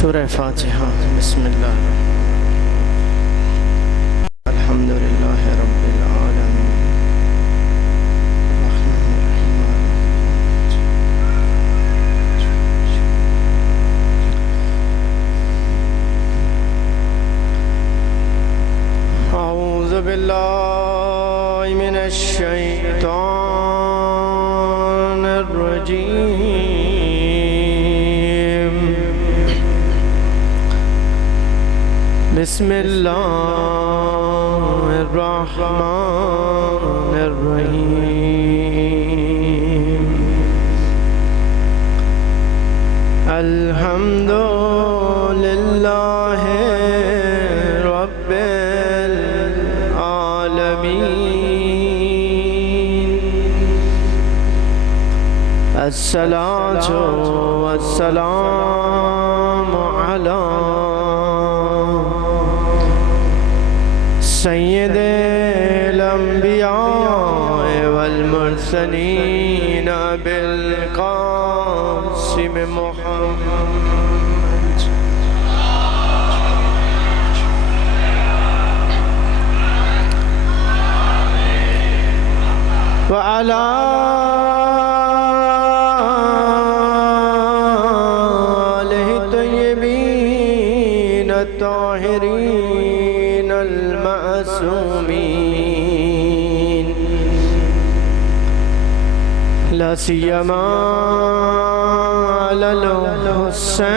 سورہ فاتحہ بسم اللہ الحمد للہ رب العالمین الرحمن الرحیم اعوذ باللہ من الشیطان الرجیم بسم اللہ الرحمن الرحیم الحمد للہ رب العالمین الصلاۃ والسلام علی سید الانبیاء والمرسلین بالقاسم محمد وعلى آلہ الطیبین الطاہرین المعصومین لا سیما علی الحسین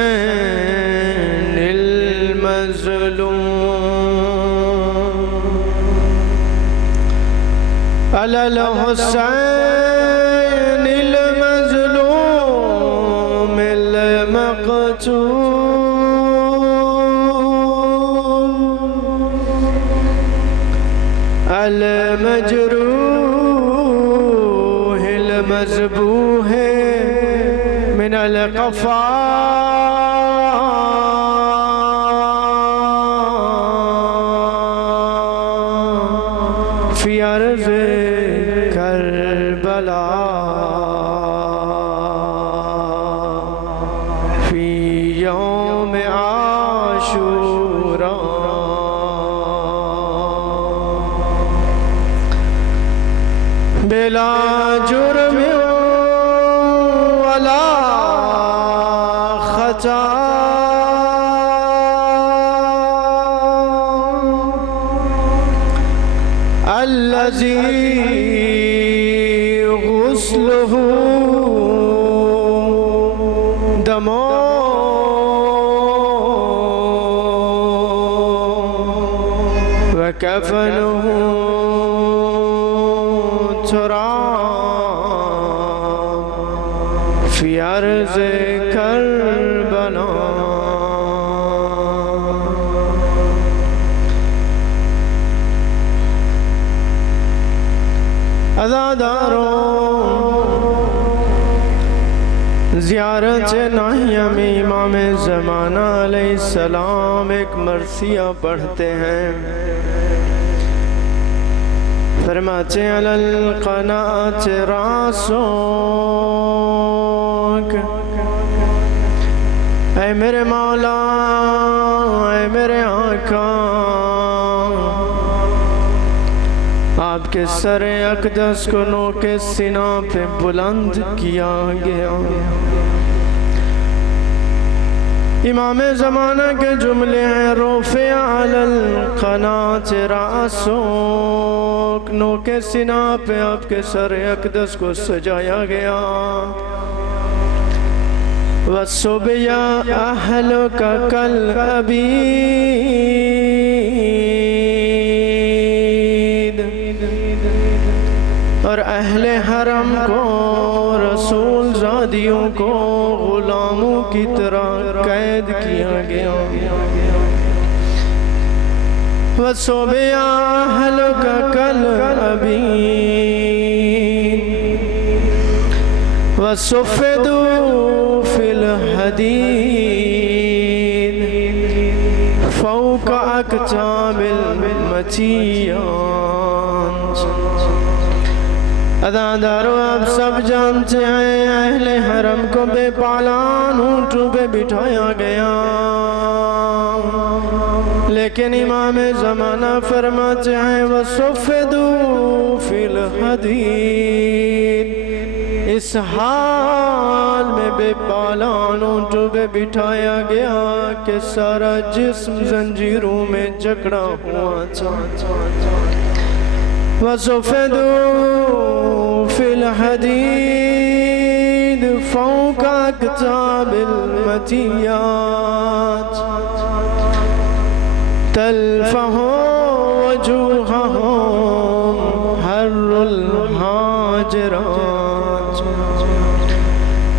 المظلوم علی الحسین المظلوم المقتول المجروح المذبوح من القفا في أرض كربلاء في يوم عاشوراء بلا جرم ولا خطا الذي غسله دم وكفنه تراب في أرض كربلاء عزاداروں زیارت ناحیہ میں امام زمانہ علیہ السلام ایک مرثیہ پڑھتے ہیں فرماتے ہیں علی القناۃ راسک اے میرے مولا اے میرے آقا آپ کے سر اقدس کو نوک سینہ پہ بلند کیا گیا امام زمانہ کے جملے ہیں رفع علی القناۃ راسک نوک سینہ پہ آپ کے سر اقدس کو سجایا گیا وَصُبْيَ أَهْلُكَ كَالْعَبِيدِ اور اہل حرم کو رسول زادیوں کو غلاموں کی طرح قید کیا گیا وَصُبْيَ أَهْلُكَ كَالْعَبِيدِ وَصُفِّدُوا فِي الْحَدِيدِ فوق أكتاب المتيان ادادارو آپ سب جانتے ہیں اہل حرم کو بے پالان اونٹوں پہ بٹھایا گیا، لیکن امام زمانہ فرماتے ہیں وَصُفِّدُوا فِي الْحَدِيدِ، اس حال میں بے پالان اونٹوں پہ بٹھایا گیا کہ سارا جسم زنجیروں میں جکڑا ہوا تھا۔ وَصُفِّدُوا فِي الْحَدِيدِ فَوْقَ أَكْتَابِ الْمَطِيَّاتِ تَلْفَحُ وُجُوهَهُمْ حَرُّ الْحَاجِرَاتِ،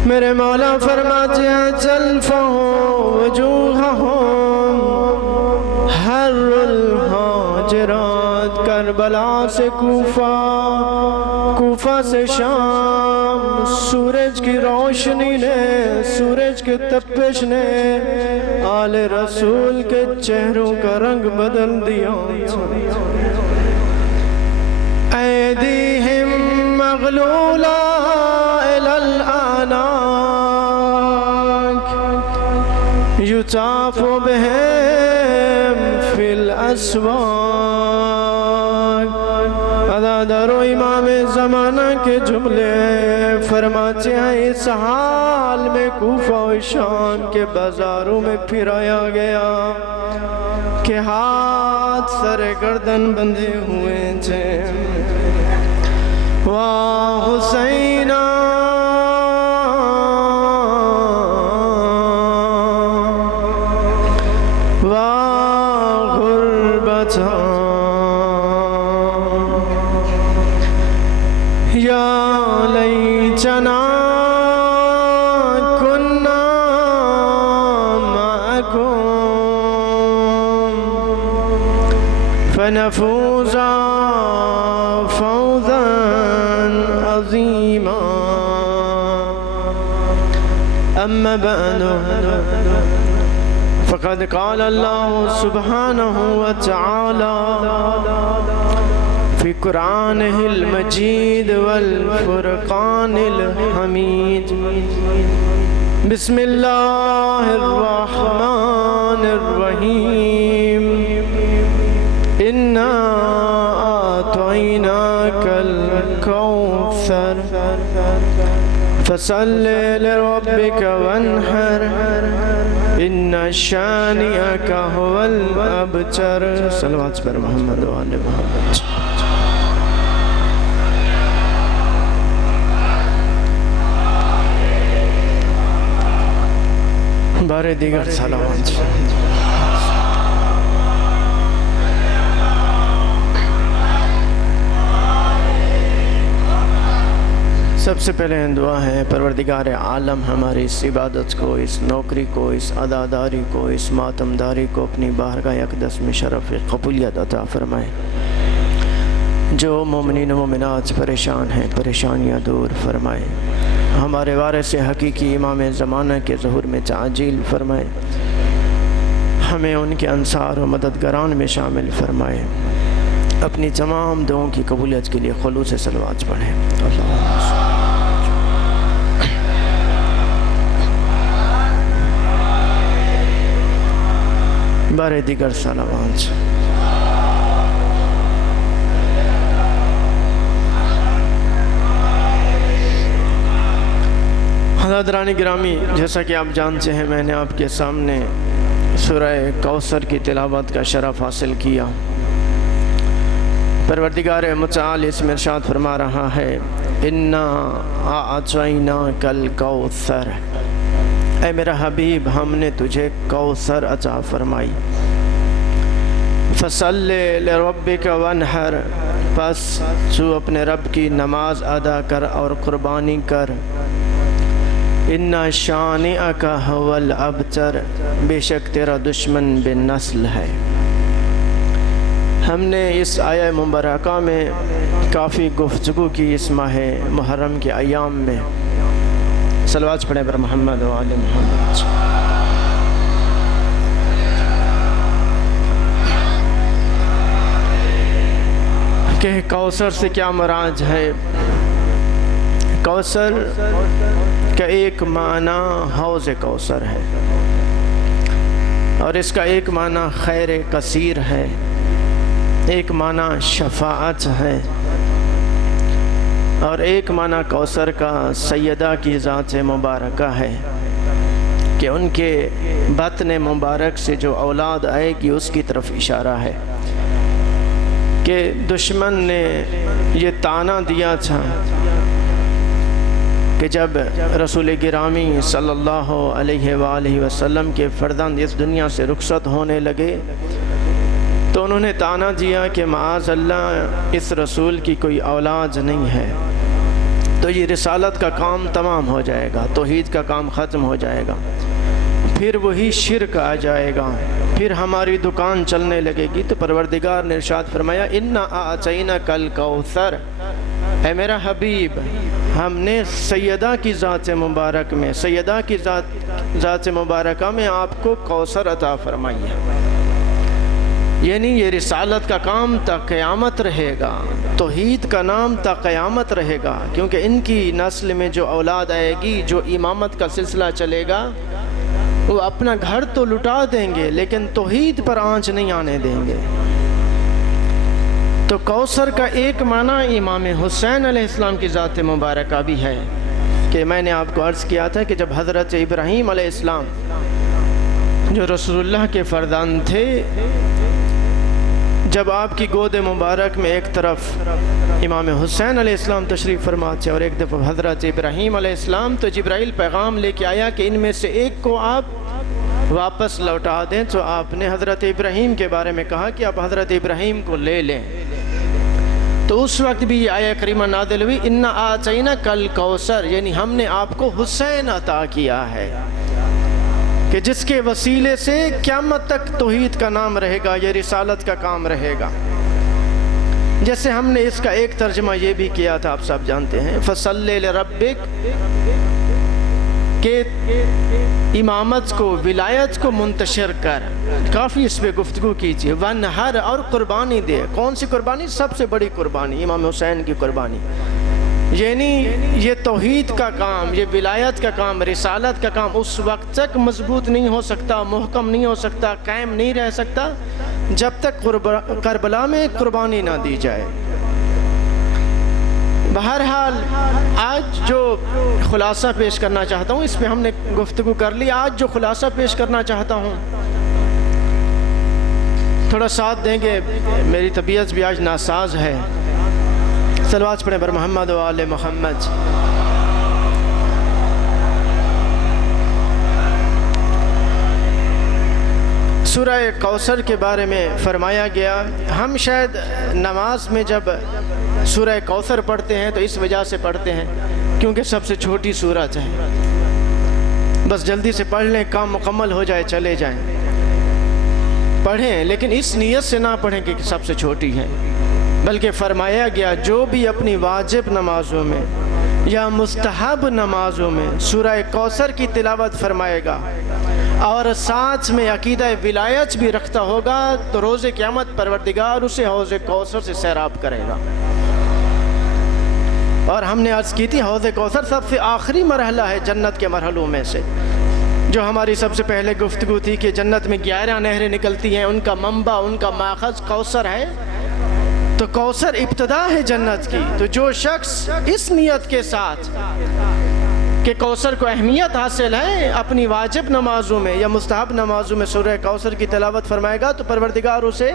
میرے مولا فرماتے ہیں تَلْفَحُ وُجُوهَهُمْ حَرُّ الْحَاجِرَاتِ، کربلا سے کوفہ، کوفہ سے شام، سورج کی روشنی نے، سورج کے تپش نے آل رسول کے چہروں کا رنگ بدل دیا۔ ایدیہم مغلولہ الی الاناک یطاف بہم فی الاسواق، عدادار و امام زمانہ کے جملے فرماتے ہیں اس حال میں کوفہ و شام کے بازاروں میں پھرایا گیا کہ ہاتھ سر گردن بندھے ہوئے تھے۔ واہ حسینہ واہ غربتہ یا لیتنا کننا معکم فنفوز فوزا عظیما، اما بعد فقد قال اللہ سبحانہ وتعالی فی قرآنہ المجید والفرقان الحمید، بسم اللہ الرحمن الرحیم، اِنَّا أَعْطَيْنَاكَ الْكَوْثَرَ فَصَلِّ لِرَبِّكَ وَانْحَرْ إِنَّ شَانِئَكَ هُوَ الْأَبْتَرُ۔ صلوات پر محمد و آل محمد۔ بارے دیگر صلوات۔ سب سے پہلے دعا ہے پروردگار عالم ہماری اس عبادت کو، اس نوکری کو، اس عزاداری کو، اس ماتمداری کو اپنی بارگاہ اقدس میں شرف قبولیت عطا فرمائے۔ جو مومنین و مومنات پریشان ہیں پریشانیاں دور فرمائے، ہمارے وارث حقیقی امام زمانہ کے ظہور میں تعجیل فرمائے، ہمیں ان کے انصار و مددگاران میں شامل فرمائے، اپنی تمام دعاؤں کی قبولیت کے لیے خلوص صلوات پڑھیں۔ بارے دیگر صلوات۔ حضرات گرامی، جیسا کہ آپ جانتے ہیں میں نے آپ کے سامنے سورہ کوثر کی تلاوت کا شرف حاصل کیا۔ پروردگار متعال اس میں ارشاد فرما رہا ہے اِنَّا أَعْطَيْنَاكَ الْكَوْثَرَ، اے میرا حبیب ہم نے تجھے کوثر عطا فرمائی۔ فَصَلِّ لِرَبِّكَ وَانْحَرْ، پس تو اپنے رب کی نماز ادا کر اور قربانی کر۔ اِنَّ شَانِئَكَ هُوَ الْأَبْتَرُ، بے شک تیرا دشمن بے نسل ہے۔ ہم نے اس آیہ مبارکہ میں کافی گفتگو کی اس ماہ محرم کے ایام میں۔ صلوات پڑھیں پر محمد و آل محمد۔ کہ کوثر سے کیا مراد ہے؟ کوثر کا ایک معنی حوض کوثر ہے، اور اس کا ایک معنی خیر کثیر ہے، ایک معنی شفاعت ہے، اور ایک معنی کوثر کا سیدہ کی ذات مبارکہ ہے کہ ان کے بطن مبارک سے جو اولاد آئے گی اس کی طرف اشارہ ہے کہ دشمن نے یہ طعنہ دیا تھا کہ جب رسول گرامی صلی اللہ علیہ وآلہ وسلم کے فرزند اس دنیا سے رخصت ہونے لگے تو انہوں نے طعنہ دیا کہ معاذ اللہ اس رسول کی کوئی اولاد نہیں ہے، تو یہ رسالت کا کام تمام ہو جائے گا، توحید کا کام ختم ہو جائے گا، پھر وہی شرک آ جائے گا، پھر ہماری دکان چلنے لگے گی۔ تو پروردگار نے ارشاد فرمایا اِنَّا أَعْطَيْنَاكَ الْكَوْثَرَ، اے میرا حبیب ہم نے سیدہ کی ذات مبارک میں، سیدہ کی ذات مبارکہ میں آپ کو کوثر عطا فرمائی ہے، یعنی یہ رسالت کا کام تا قیامت رہے گا، توحید کا نام تا قیامت رہے گا، کیونکہ ان کی نسل میں جو اولاد آئے گی، جو امامت کا سلسلہ چلے گا، وہ اپنا گھر تو لٹا دیں گے لیکن توحید پر آنچ نہیں آنے دیں گے۔ تو کوثر کا ایک معنی امام حسین علیہ السلام کی ذات مبارکہ بھی ہے کہ میں نے آپ کو عرض کیا تھا کہ جب حضرت ابراہیم علیہ السلام جو رسول اللہ کے فرزند تھے، جب آپ کی گود مبارک میں ایک طرف امام حسین علیہ السلام تشریف فرما تھے اور ایک دفعہ حضرت ابراہیم علیہ السلام، تو جبرائیل پیغام لے کے آیا کہ ان میں سے ایک کو آپ واپس لوٹا دیں، تو آپ نے حضرت ابراہیم کے بارے میں کہا کہ آپ حضرت ابراہیم کو لے لیں۔ تو اس وقت بھی یہ آیہ کریمہ نازل ہوئی اِنَّا أَعْطَيْنَاكَ الْكَوْثَرَ، یعنی ہم نے آپ کو حسین عطا کیا ہے کہ جس کے وسیلے سے قیامت تک توحید کا نام رہے گا، یہ رسالت کا کام رہے گا۔ جیسے ہم نے اس کا ایک ترجمہ یہ بھی کیا تھا، آپ سب جانتے ہیں فَصَلِّ لِرَبِّكَ، کہ امامت کو، ولایت کو منتشر کر، کافی اس پہ گفتگو کیجیے، وَانْحَرْ، اور قربانی دے۔ کون سی قربانی؟ سب سے بڑی قربانی امام حسین کی قربانی، یعنی یہ توحید کا کام، یہ ولایت کا کام، رسالت کا کام اس وقت تک مضبوط نہیں ہو سکتا، محکم نہیں ہو سکتا، قائم نہیں رہ سکتا جب تک کربلا میں قربانی نہ دی جائے۔ بہرحال آج جو خلاصہ پیش کرنا چاہتا ہوں، اس پہ ہم نے گفتگو کر لی، آج جو خلاصہ پیش کرنا چاہتا ہوں، تھوڑا ساتھ دیں گے، میری طبیعت بھی آج ناساز ہے۔ صلوات پڑھیں بر محمد و آل محمد۔ سورہ کوثر کے بارے میں فرمایا گیا، ہم شاید نماز میں جب سورہ کوثر پڑھتے ہیں تو اس وجہ سے پڑھتے ہیں کیونکہ سب سے چھوٹی سورت ہے، بس جلدی سے پڑھ لیں، کام مکمل ہو جائے، چلے جائیں، پڑھیں، لیکن اس نیت سے نہ پڑھیں کہ سب سے چھوٹی ہے، بلکہ فرمایا گیا جو بھی اپنی واجب نمازوں میں یا مستحب نمازوں میں سورہ کوثر کی تلاوت فرمائے گا اور ساتھ میں عقیدہ ولایت بھی رکھتا ہوگا تو روز قیامت پروردگار اسے حوض کوثر سے سیراب کرے گا۔ اور ہم نے عرض کی تھی حوض کوثر سب سے آخری مرحلہ ہے جنت کے مرحلوں میں سے، جو ہماری سب سے پہلے گفتگو تھی کہ جنت میں 11 نہریں نکلتی ہیں، ان کا منبع، ان کا ماخذ کوثر ہے، تو کوثر ابتدا ہے جنت کی۔ تو جو شخص اس نیت کے ساتھ کہ کوثر کو اہمیت حاصل ہے، اپنی واجب نمازوں میں یا مستحب نمازوں میں سورہ کوثر کی تلاوت فرمائے گا تو پروردگار اسے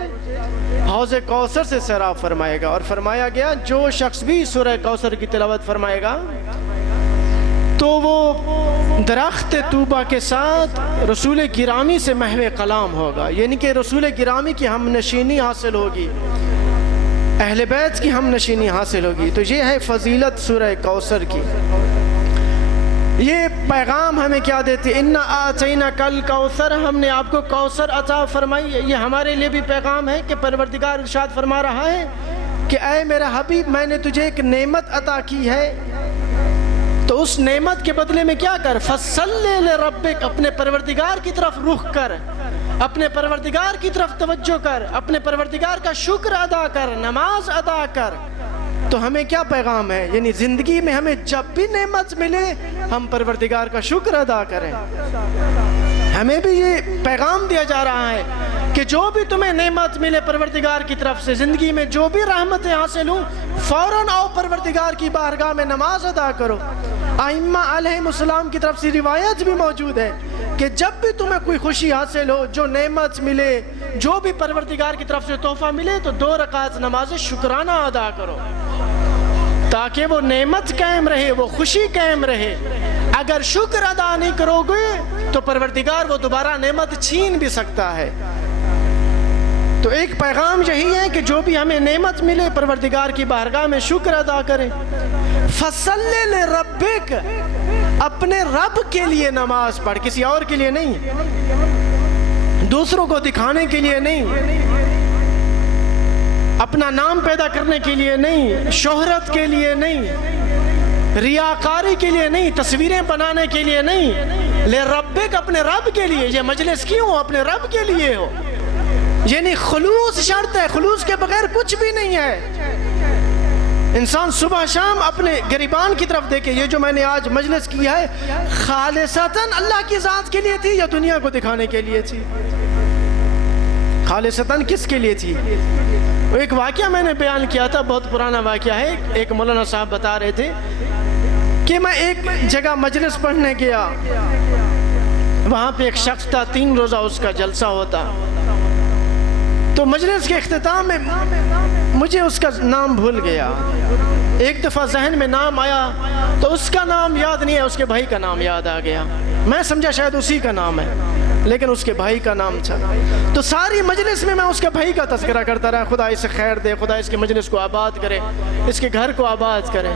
حوض کوثر سے سیراب فرمائے گا۔ اور فرمایا گیا جو شخص بھی سورہ کوثر کی تلاوت فرمائے گا تو وہ درخت طوبہ کے ساتھ رسول گرامی سے محو کلام ہوگا، یعنی کہ رسول گرامی کی ہم نشینی حاصل ہوگی، اہل بیت کی ہم نشینی حاصل ہوگی۔ تو یہ ہے فضیلت سورہ کوثر کی۔ یہ پیغام ہمیں کیا دیتی ہے؟ اِنَّا أَعْطَيْنَاكَ الْكَوْثَرَ، ہم نے آپ کو کوثر عطا فرمائی ہے۔ یہ ہمارے لیے بھی پیغام ہے کہ پروردگار ارشاد فرما رہا ہے کہ اے میرا حبیب میں نے تجھے ایک نعمت عطا کی ہے، تو اس نعمت کے بدلے میں کیا کر؟ فَصَلِّ لِرَبِّكَ، اپنے پروردگار کی طرف رخ کر، اپنے پروردگار کی طرف توجہ کر، اپنے پروردگار کا شکر ادا کر، نماز ادا کر، تو ہمیں کیا پیغام ہے؟ یعنی زندگی میں ہمیں جب بھی نعمت ملے ہم پروردگار کا شکر ادا کریں. ہمیں بھی یہ پیغام دیا جا رہا ہے کہ جو بھی تمہیں نعمت ملے پروردگار کی طرف سے، زندگی میں جو بھی رحمتیں حاصل ہوں، فوراً آؤ پروردگار کی بارگاہ میں نماز ادا کرو. ائمہ علیہم السلام کی طرف سے روایت بھی موجود ہے کہ جب بھی تمہیں کوئی خوشی حاصل ہو، جو نعمت ملے، جو بھی پروردگار کی طرف سے تحفہ ملے، تو 2 رکعت نماز شکرانہ ادا کرو تاکہ وہ نعمت قائم رہے، وہ خوشی قائم رہے. اگر شکر ادا نہیں کرو گے تو پروردگار وہ دوبارہ نعمت چھین بھی سکتا ہے. تو ایک پیغام یہی ہے کہ جو بھی ہمیں نعمت ملے پروردگار کی بارگاہ میں شکر ادا کریں. فَصَلِّ لِرَبِّكَ، اپنے رب کے لیے نماز پڑھ، کسی اور کے لیے نہیں، دوسروں کو دکھانے کے لیے نہیں، اپنا نام پیدا کرنے کے لیے نہیں، شہرت کے لیے نہیں، ریاکاری کے لیے نہیں، تصویریں بنانے کے لیے نہیں. لِرَبِّكَ، اپنے رب کے لیے. یہ مجلس کیوں؟ اپنے رب کے لیے ہو. یعنی خلوص شرط ہے، خلوص کے بغیر کچھ بھی نہیں ہے. انسان صبح شام اپنے گریبان کی طرف دیکھے. یہ جو میں نے آج مجلس کیا ہے خالصتاً اللہ کی ذات کے لیے تھی یا دنیا کو دکھانے کے لیے تھی؟ خالصتاً کس کے لیے تھی؟ ایک واقعہ میں نے بیان کیا تھا، بہت پرانا واقعہ ہے. ایک مولانا صاحب بتا رہے تھے کہ میں ایک جگہ مجلس پڑھنے گیا، وہاں پہ ایک شخص تھا، 3 روزہ اس کا جلسہ ہوتا. تو مجلس کے اختتام میں مجھے اس کا نام بھول گیا. ایک دفعہ ذہن میں نام آیا تو اس کا نام یاد نہیں ہے، اس کے بھائی کا نام یاد آ گیا. میں سمجھا شاید اسی کا نام ہے، لیکن اس کے بھائی کا نام تھا. تو ساری مجلس میں اس کے بھائی کا تذکرہ کرتا رہا، خدا اسے خیر دے، خدا اس کے مجلس کو آباد کرے، اس کے گھر کو آباد کرے.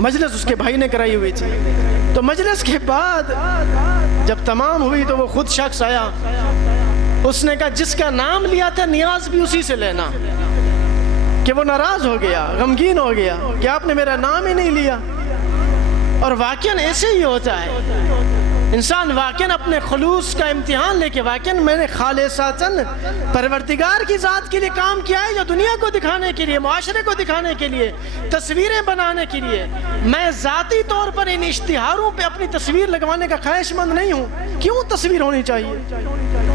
مجلس اس کے بھائی نے کرائی ہوئی تھی. تو مجلس کے بعد جب تمام ہوئی تو وہ خود شخص آیا، اس نے کہا جس کا نام لیا تھا نیاز بھی اسی سے لینا. کہ وہ ناراض ہو گیا، غمگین ہو گیا کہ آپ نے میرا نام ہی نہیں لیا. اور واقعاً ایسے ہی ہوتا ہے، انسان واقعاً اپنے خلوص کا امتحان لے کے واقعاً میں نے خالصتاً پروردگار کی ذات کے لیے کام کیا ہے یا دنیا کو دکھانے کے لیے، معاشرے کو دکھانے کے لیے، تصویریں بنانے کے لیے. میں ذاتی طور پر ان اشتہاروں پہ اپنی تصویر لگوانے کا خواہش مند نہیں ہوں. کیوں تصویر ہونی چاہیے؟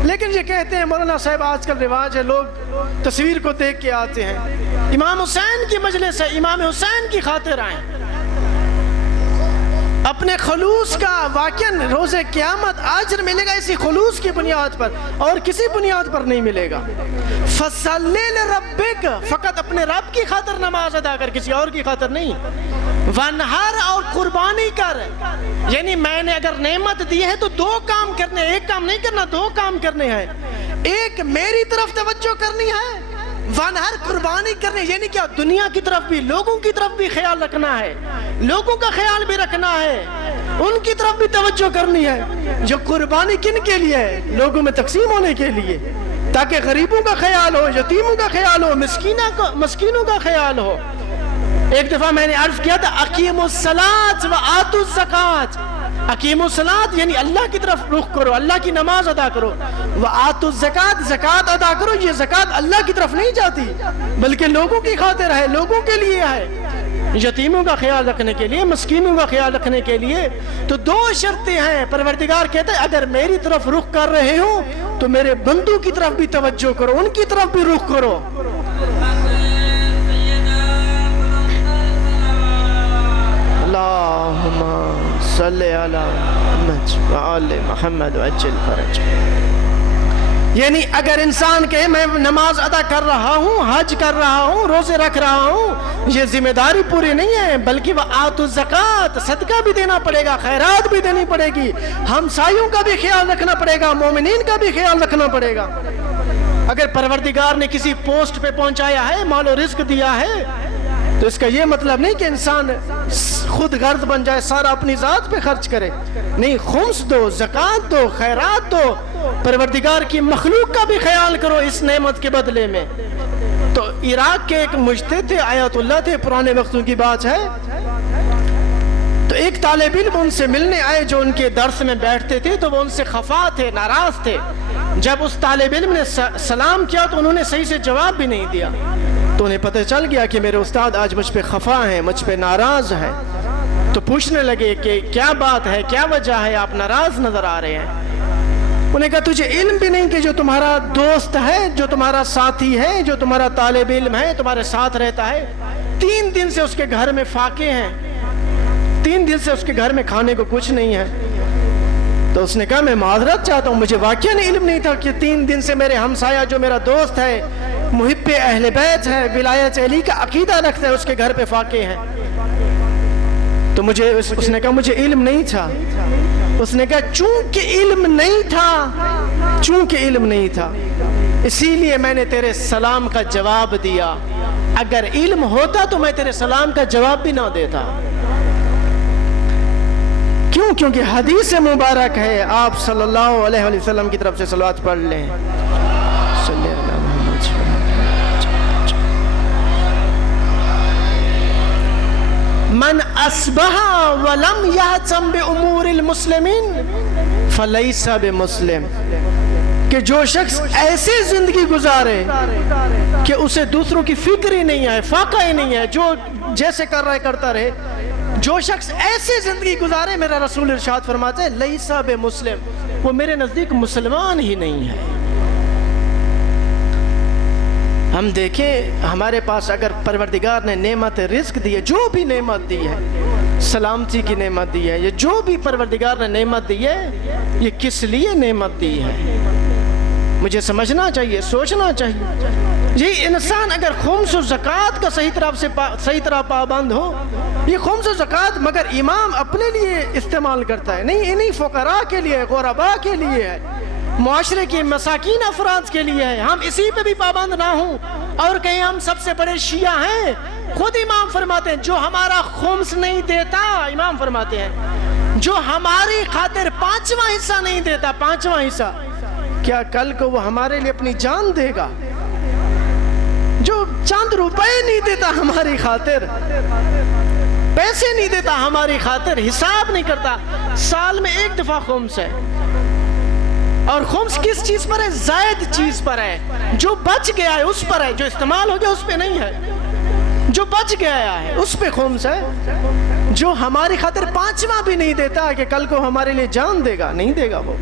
لیکن یہ کہتے ہیں مولانا صاحب آج کل رواج ہے، لوگ تصویر کو دیکھ کے آتے ہیں. امام حسین کی مجلس ہے، امام حسین کی خاطر آئیں. اپنے خلوص کا واقعاً روز قیامت اجر ملے گا اسی خلوص کی بنیاد پر، اور کسی بنیاد پر نہیں ملے گا. فَصَلِّ لِرَبِّكَ، فقط اپنے رب کی خاطر نماز ادا کر، کسی اور کی خاطر نہیں. وَانْحَرْ، اور قربانی کر. یعنی میں نے اگر نعمت دی ہے تو 2 کام کرنے، ایک کام نہیں کرنا، 2 کام کرنے ہیں. ایک میری طرف توجہ کرنی ہے، وَانْحَرْ، قربانی کرنے. یعنی کیا؟ دنیا کی طرف بھی، لوگوں کی طرف بھی خیال رکھنا ہے، لوگوں کا خیال بھی رکھنا ہے، ان کی طرف بھی توجہ کرنی ہے. جو قربانی کن کے لیے ہے؟ لوگوں میں تقسیم ہونے کے لیے، تاکہ غریبوں کا خیال ہو، یتیموں کا خیال ہو، مسکینوں کا خیال ہو. ایک دفعہ میں نے عرض کیا تھا اقیموا الصلاۃ وآتوا الزکوٰۃ. اقیموا الصلاۃ یعنی اللہ کی طرف رخ کرو، اللہ کی نماز ادا کرو. وآتوا الزکوٰۃ، زکوٰۃ ادا کرو. یہ زکوٰۃ اللہ کی طرف نہیں جاتی بلکہ لوگوں کی خاطر ہے، لوگوں کے لیے ہے، یتیموں کا خیال رکھنے کے لیے، مسکینوں کا خیال رکھنے کے لیے. تو 2 شرطیں ہیں. پروردگار کہتا ہے اگر میری طرف رخ کر رہے ہو تو میرے بندوں کی طرف بھی توجہ کرو، ان کی طرف بھی رخ کرو. اللہم صلی علی محمد وآل محمد وعجل فرج. یعنی اگر انسان کہے میں نماز ادا کر رہا ہوں، حج کر رہا ہوں، روزے رکھ رہا ہوں، یہ ذمہ داری پوری نہیں ہے، بلکہ وآتوا الزکوٰۃ، صدقہ بھی دینا پڑے گا، خیرات بھی دینی پڑے گی، ہمسایوں کا بھی خیال رکھنا پڑے گا، مومنین کا بھی خیال رکھنا پڑے گا. اگر پروردگار نے کسی پوسٹ پہ پہنچایا ہے، مال و رزق دیا ہے، تو اس کا یہ مطلب نہیں کہ انسان خود غرض بن جائے، سارا اپنی ذات پہ خرچ کرے. نہیں، خمس دو، زکوٰۃ دو، خیرات دو، پروردگار کی مخلوق کا بھی خیال کرو اس نعمت کے بدلے میں. تو عراق کے ایک مجتہد تھے، آیت اللہ تھے، پرانے وقتوں کی بات ہے. تو ایک طالب علم ان سے ملنے آئے جو ان کے درس میں بیٹھتے تھے، تو وہ ان سے خفا تھے، ناراض تھے. جب اس طالب علم نے سلام کیا تو انہوں نے صحیح سے جواب بھی نہیں دیا. تو تو انہیں پتہ چل گیا کہ میرے استاد آج مجھ پہ خفا ہیں، مجھ پہ ناراض ہیں، تو پوچھنے لگے کہ کیا بات ہے، کیا وجہ ہے، آپ ناراض نظر آ رہے ہیں۔ انہیں کہا تجھے علم بھی نہیں کہ جو تمہارا دوست ہے، جو تمہارا ساتھی ہے، جو تمہارا طالب علم ہے، تمہارے ساتھ رہتا ہے، 3 دن سے اس کے گھر میں فاقے ہیں، 3 دن سے اس کے گھر میں کھانے کو کچھ نہیں ہے۔ تو اس نے کہا میں معذرت چاہتا ہوں، مجھے واقعاً علم نہیں تھا کہ 3 دن سے میرے ہمسایہ جو میرا دوست ہے، محب اہل بیت ہے، ولایت علی کا عقیدہ رکھتا ہے، اس کے گھر پہ فاقے ہیں۔ تو اس نے کہا مجھے علم نہیں تھا۔ اس نے کہا چونکہ علم نہیں تھا اسی لیے میں نے تیرے سلام کا جواب دیا، اگر علم ہوتا تو میں تیرے سلام کا جواب بھی نہ دیتا۔ کیوں؟ کیونکہ حدیث مبارک ہے، آپ صلی اللہ علیہ وسلم کی طرف سے صلوات پڑھ لیں۔ صلی اللہ من اصبح ولم یہتم بامور المسلمین فلیس بمسلم، کہ جو شخص ایسی زندگی گزارے کہ اسے دوسروں کی فکر ہی نہیں ہے، فاقہ ہی نہیں ہے، جو جیسے کر رہا ہے کرتا رہے، جو شخص ایسی زندگی گزارے، میرا رسول ارشاد فرماتے ہیں لیس بمسلم، وہ میرے نزدیک مسلمان ہی نہیں ہے۔ ہم دیکھیں ہمارے پاس اگر پروردگار نے نعمت رزق دی ہے، جو بھی نعمت دی ہے، سلامتی کی نعمت دی ہے، یہ جو بھی پروردگار نے نعمت دی ہے، یہ کس لیے نعمت دی ہے؟ مجھے سمجھنا چاہیے، سوچنا چاہیے۔ یہ انسان اگر خمس و زکوٰۃ کا صحیح طرح پابند ہو، یہ خمس و زکوٰۃ مگر امام اپنے لیے استعمال کرتا ہے، نہیں انہی فقراء کے لیے، غرباء کے لیے ہے، معاشرے کے مساکین افراد کے لیے ہے، ہم اسی پہ بھی پابند نہ ہوں اور کہیں ہم سب سے بڑے شیعہ ہیں۔ خود امام فرماتے ہیں جو ہمارا خمس نہیں دیتا، امام فرماتے ہیں جو ہماری خاطر 5واں حصہ نہیں دیتا، 5واں حصہ، کیا کل کو وہ ہمارے لیے اپنی جان دے گا؟ جو چند روپے نہیں دیتا ہماری خاطر، پیسے نہیں دیتا ہماری خاطر، حساب نہیں کرتا، سال میں 1 دفعہ خمس ہے، اور خمس کس چیز پر ہے؟ زائد چیز پر ہے، جو بچ گیا ہے اس پر ہے، جو استعمال ہو گیا اس پہ نہیں ہے، جو بچ گیا ہے اس پہ خمس ہے۔ جو ہماری خاطر 5واں بھی نہیں دیتا کہ کل کو ہمارے لیے جان دے گا، نہیں دے گا وہ۔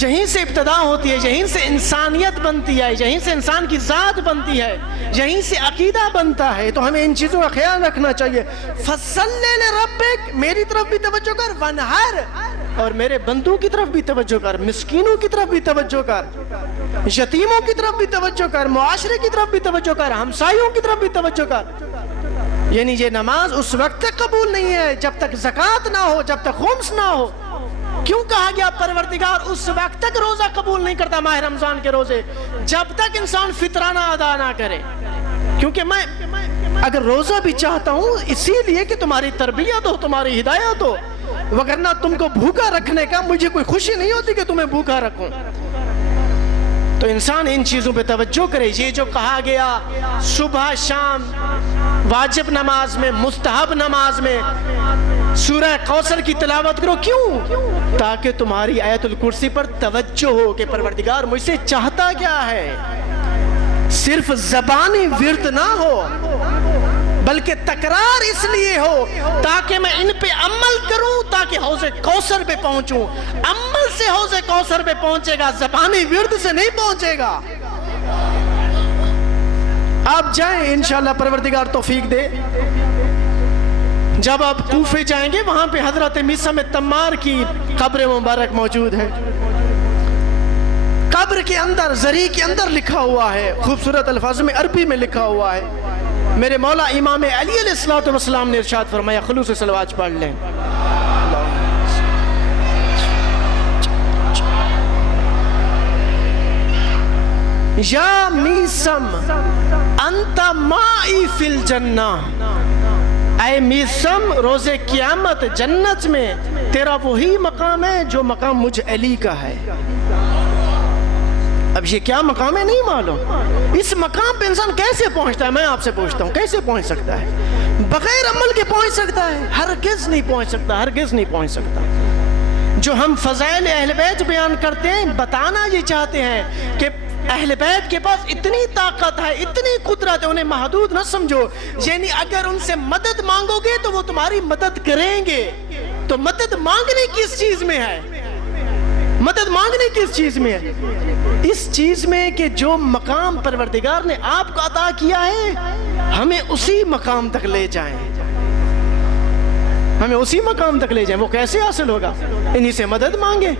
یہیں سے ابتدا ہوتی ہے، یہیں سے انسانیت بنتی ہے، یہیں سے انسان کی ذات بنتی ہے، یہیں سے عقیدہ بنتا ہے۔ تو ہمیں ان چیزوں کا خیال رکھنا چاہیے۔ فَصَلِّ لِرَبِّكَ، میری طرف بھی توجہ کر، وَانْحَرْ، اور میرے بندوں کی طرف بھی توجہ کر، مسکینوں کی طرف بھی توجہ کر، یتیموں کی طرف بھی توجہ کر، معاشرے کی طرف بھی توجہ کر، ہمسایوں کی طرف بھی توجہ کر۔ یعنی یہ نماز اس وقت تک قبول نہیں ہے جب تک زکوٰۃ نہ ہو، جب تک خمس نہ ہو۔ کیوں کہا گیا پروردگار اس وقت تک روزہ قبول نہیں کرتا، ماہ رمضان کے روزے، جب تک انسان فطرانہ ادا نہ کرے؟ کیونکہ میں اگر روزہ بھی چاہتا ہوں اسی لیے کہ تمہاری تربیت ہو، تمہاری ہدایت ہو، وگرنہ تم کو بھوکا رکھنے کا مجھے کوئی خوشی نہیں ہوتی کہ تمہیں بھوکا رکھوں۔ تو انسان ان چیزوں پہ توجہ کرے۔ یہ جو کہا گیا صبح شام واجب نماز میں، مستحب نماز میں سورہ کوثر کی تلاوت کرو، کیوں؟ تاکہ تمہاری آیت الکرسی پر توجہ ہو کہ پروردگار مجھ سے چاہتا کیا ہے، صرف زبانی ورد نہ ہو بلکہ تکرار اس لیے ہو تاکہ میں ان پہ عمل کروں، تاکہ حوض کوثر پہ پہنچوں۔ عمل سے حوض کوثر پہ پہنچے گا، زبانی ورد سے نہیں پہنچے گا۔ آپ جائیں انشاءاللہ پروردگار توفیق دے، جب آپ کوفے جائیں گے وہاں پہ حضرت میثم تمار کی قبر مبارک موجود ہے۔ قبر کے اندر، زری کے اندر لکھا ہوا ہے، خوبصورت الفاظ میں عربی میں لکھا ہوا ہے، میرے مولا امام علی علیہ السلام نے ارشاد فرمایا، خلوص صلوات پڑھ لیں، یا میثم انت مائی فی الجنہ، اے میثم روز قیامت جنت میں تیرا وہی مقام ہے جو مقام مجھ علی کا ہے۔ اب یہ کیا مقام ہے نہیں معلوم، اس مقام پہ انسان کیسے پہنچتا ہے؟ میں آپ سے پوچھتا ہوں کیسے پہنچ سکتا ہے؟ بغیر عمل کے پہنچ سکتا ہے؟ ہرگز نہیں پہنچ سکتا، ہرگز نہیں پہنچ سکتا۔ جو ہم فضائل اہل بیت بیان کرتے ہیں، بتانا یہ چاہتے ہیں کہ اہل بیت کے پاس اتنی طاقت ہے، اتنی قدرت ہے، انہیں محدود نہ سمجھو. یعنی اگر ان سے مدد مانگو گے تو وہ تمہاری مدد کریں گے. تو مدد مانگنے کس چیز میں ہے؟ مدد مانگنے کس چیز میں ہے؟ اس چیز میں کہ جو مقام پروردگار نے آپ کو عطا کیا ہے ہمیں اسی مقام تک لے جائیں. ہمیں اسی مقام تک لے جائیں. وہ کیسے حاصل ہوگا؟ انہی سے مدد مانگے.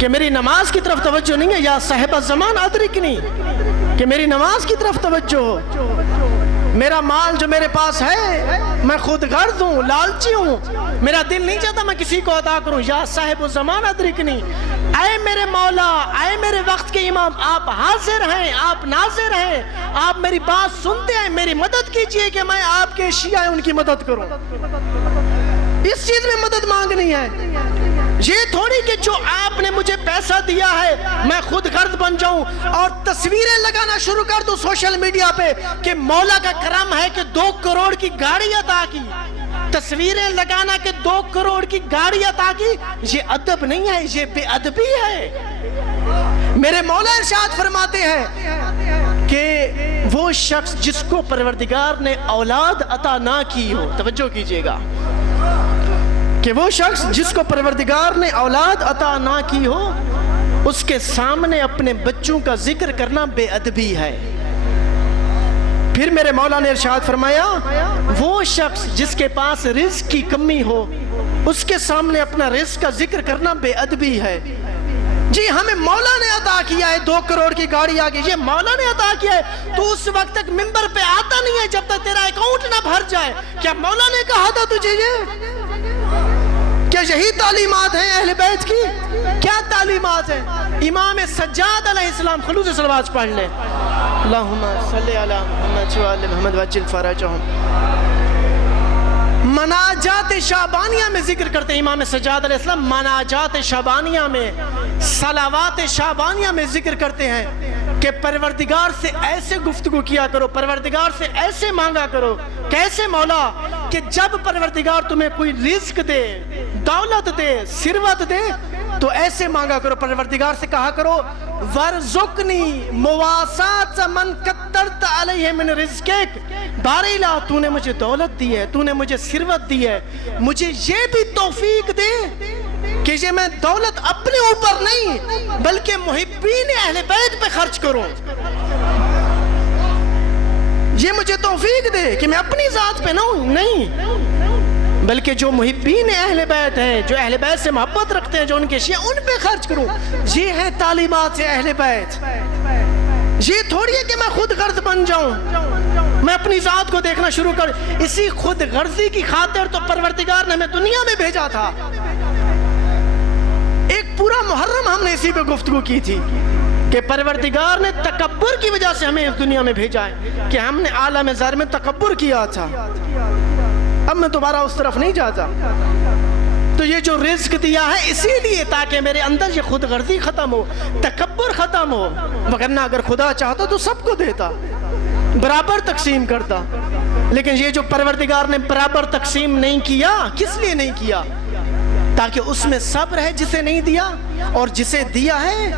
کہ میری نماز کی طرف توجہ نہیں ہے، یا صاحب الزمان ادرکنی، کہ میری نماز کی طرف توجہ ہو. میرا مال جو میرے پاس ہے میں خود غرض ہوں، لالچی ہوں، میرا دل نہیں چاہتا میں کسی کو عطا کروں. یا صاحب الزمان ادرکنی، اے میرے مولا، اے میرے وقت کے امام، آپ حاضر ہیں، آپ ناظر ہیں، آپ میری بات سنتے ہیں، میری مدد کیجئے کہ میں آپ کے شیعہ ان کی مدد کروں. اس چیز میں مدد مانگنی ہے. یہ تھوڑی کہ جو آپ نے مجھے پیسہ دیا ہے میں خود غرض بن جاؤں اور تصویریں لگانا شروع کر دوں سوشل میڈیا پہ کہ مولا کا کرم ہے کہ 2 کروڑ کی گاڑی عطا کی. تصویریں لگانا کہ 2 کروڑ کی گاڑی عطا کی، یہ ادب نہیں ہے، یہ بے ادبی ہے. میرے مولا ارشاد فرماتے ہیں کہ وہ شخص جس کو پروردگار نے اولاد عطا نہ کی ہو، توجہ کیجئے گا، کہ وہ شخص جس کو پروردگار نے اولاد عطا نہ کی ہو اس کے سامنے اپنے بچوں کا ذکر کرنا بے ادبی ہے. پھر میرے مولا نے ارشاد فرمایا وہ شخص جس کے پاس رزق کی کمی ہو اس کے سامنے اپنا رزق کا ذکر کرنا بے ادبی ہے. جی ہمیں مولا نے عطا کیا ہے 2 کروڑ کی گاڑی آگئی، یہ مولا نے عطا کیا ہے. تو اس وقت تک ممبر پہ آتا نہیں ہے جب تک تیرا اکاؤنٹ نہ بھر جائے. کیا مولا نے کہا تھا تجھے یہ؟ کیا یہی تعلیمات ہیں اہل بیت کی؟ کیا تعلیمات ہیں؟ امام سجاد علیہ السلام، خلوص صلوات پڑھ لیں. اللہم صلی علی محمد وعلی محمد وعجل فرجہم. مناجات شعبانیہ میں ذکر کرتے ہیں امام سجاد علیہ السلام. مناجات شعبانیہ میں، صلوات شعبانیہ میں ذکر کرتے ہیں کہ پروردگار سے ایسے گفتگو کیا کرو، پروردگار سے ایسے مانگا کرو. کیسے مولا؟ کہ جب پروردگار تمہیں کوئی رزق دے، دولت دے، ثروت دے تو ایسے مانگا کرو. پروردگار سے کہا کرو ورزقنی مواسات من قدرت علیہ من رزقک. باری اللہ تو نے مجھے دولت دی ہے، تو نے مجھے ثروت دی ہے، مجھے یہ بھی توفیق دے کہ یہ میں دولت اپنے اوپر نہیں بلکہ محبین اہل بیت پہ خرچ کروں. یہ مجھے توفیق دے کہ میں اپنی ذات پہ نہیں بلکہ جو محبین اہل بیت ہیں، جو اہل بیت سے محبت رکھتے ہیں، جو ان کے شیعہ، ان پہ خرچ کروں. یہ ہے تعلیمات اہل بیت. یہ تھوڑی ہے کہ میں خود غرض بن جاؤں، میں اپنی ذات کو دیکھنا شروع کر. اسی خود غرضی کی خاطر تو پروردگار نے ہمیں دنیا میں بھیجا تھا. ایک پورا محرم ہم نے اسی پہ گفتگو کی تھی کہ پروردگار نے تکبر کی وجہ سے ہمیں اس دنیا میں بھیجا ہے کہ ہم نے عالم زر میں تکبر کیا تھا. اب میں دوبارہ اس طرف نہیں جاتا. تو یہ جو رزق دیا ہے اسی لیے تاکہ میرے اندر یہ خود غرضی ختم ہو، تکبر ختم ہو. وگرنہ اگر خدا چاہتا تو سب کو دیتا، برابر تقسیم کرتا. لیکن یہ جو پروردگار نے برابر تقسیم نہیں کیا، کس لیے نہیں کیا؟ تاکہ اس میں صبر ہے جسے نہیں دیا، اور جسے دیا ہے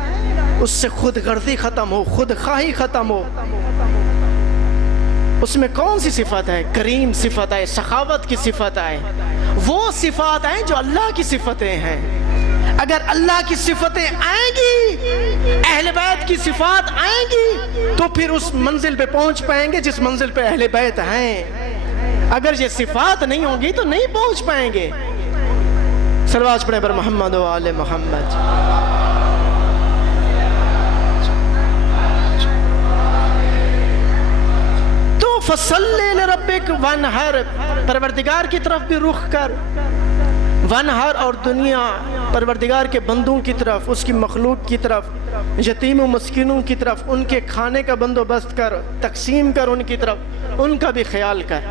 اس سے خود غرضی ختم ہو، خود خواہی ختم ہو. اس میں کون سی صفت ہے؟ کریم صفت ہے، سخاوت کی صفت ہے. وہ صفات ہیں جو اللہ کی صفتیں ہیں. اگر اللہ کی صفتیں آئیں گی، اہل بیت کی صفات آئیں گی تو پھر اس منزل پہ پہنچ پائیں گے جس منزل پہ اہل بیت ہیں. اگر یہ صفات نہیں ہوں گی تو نہیں پہنچ پائیں گے. صلوات پڑھیں پر محمد و آل محمد. تو فصلی لربک وانحر، پروردگار کی طرف بھی رخ کر. وانحر اور دنیا پروردگار کے بندوں کی طرف، اس کی مخلوق کی طرف، یتیم و مسکینوں کی طرف، ان کے کھانے کا بندوبست کر، تقسیم کر ان کی طرف، ان کا بھی خیال کر.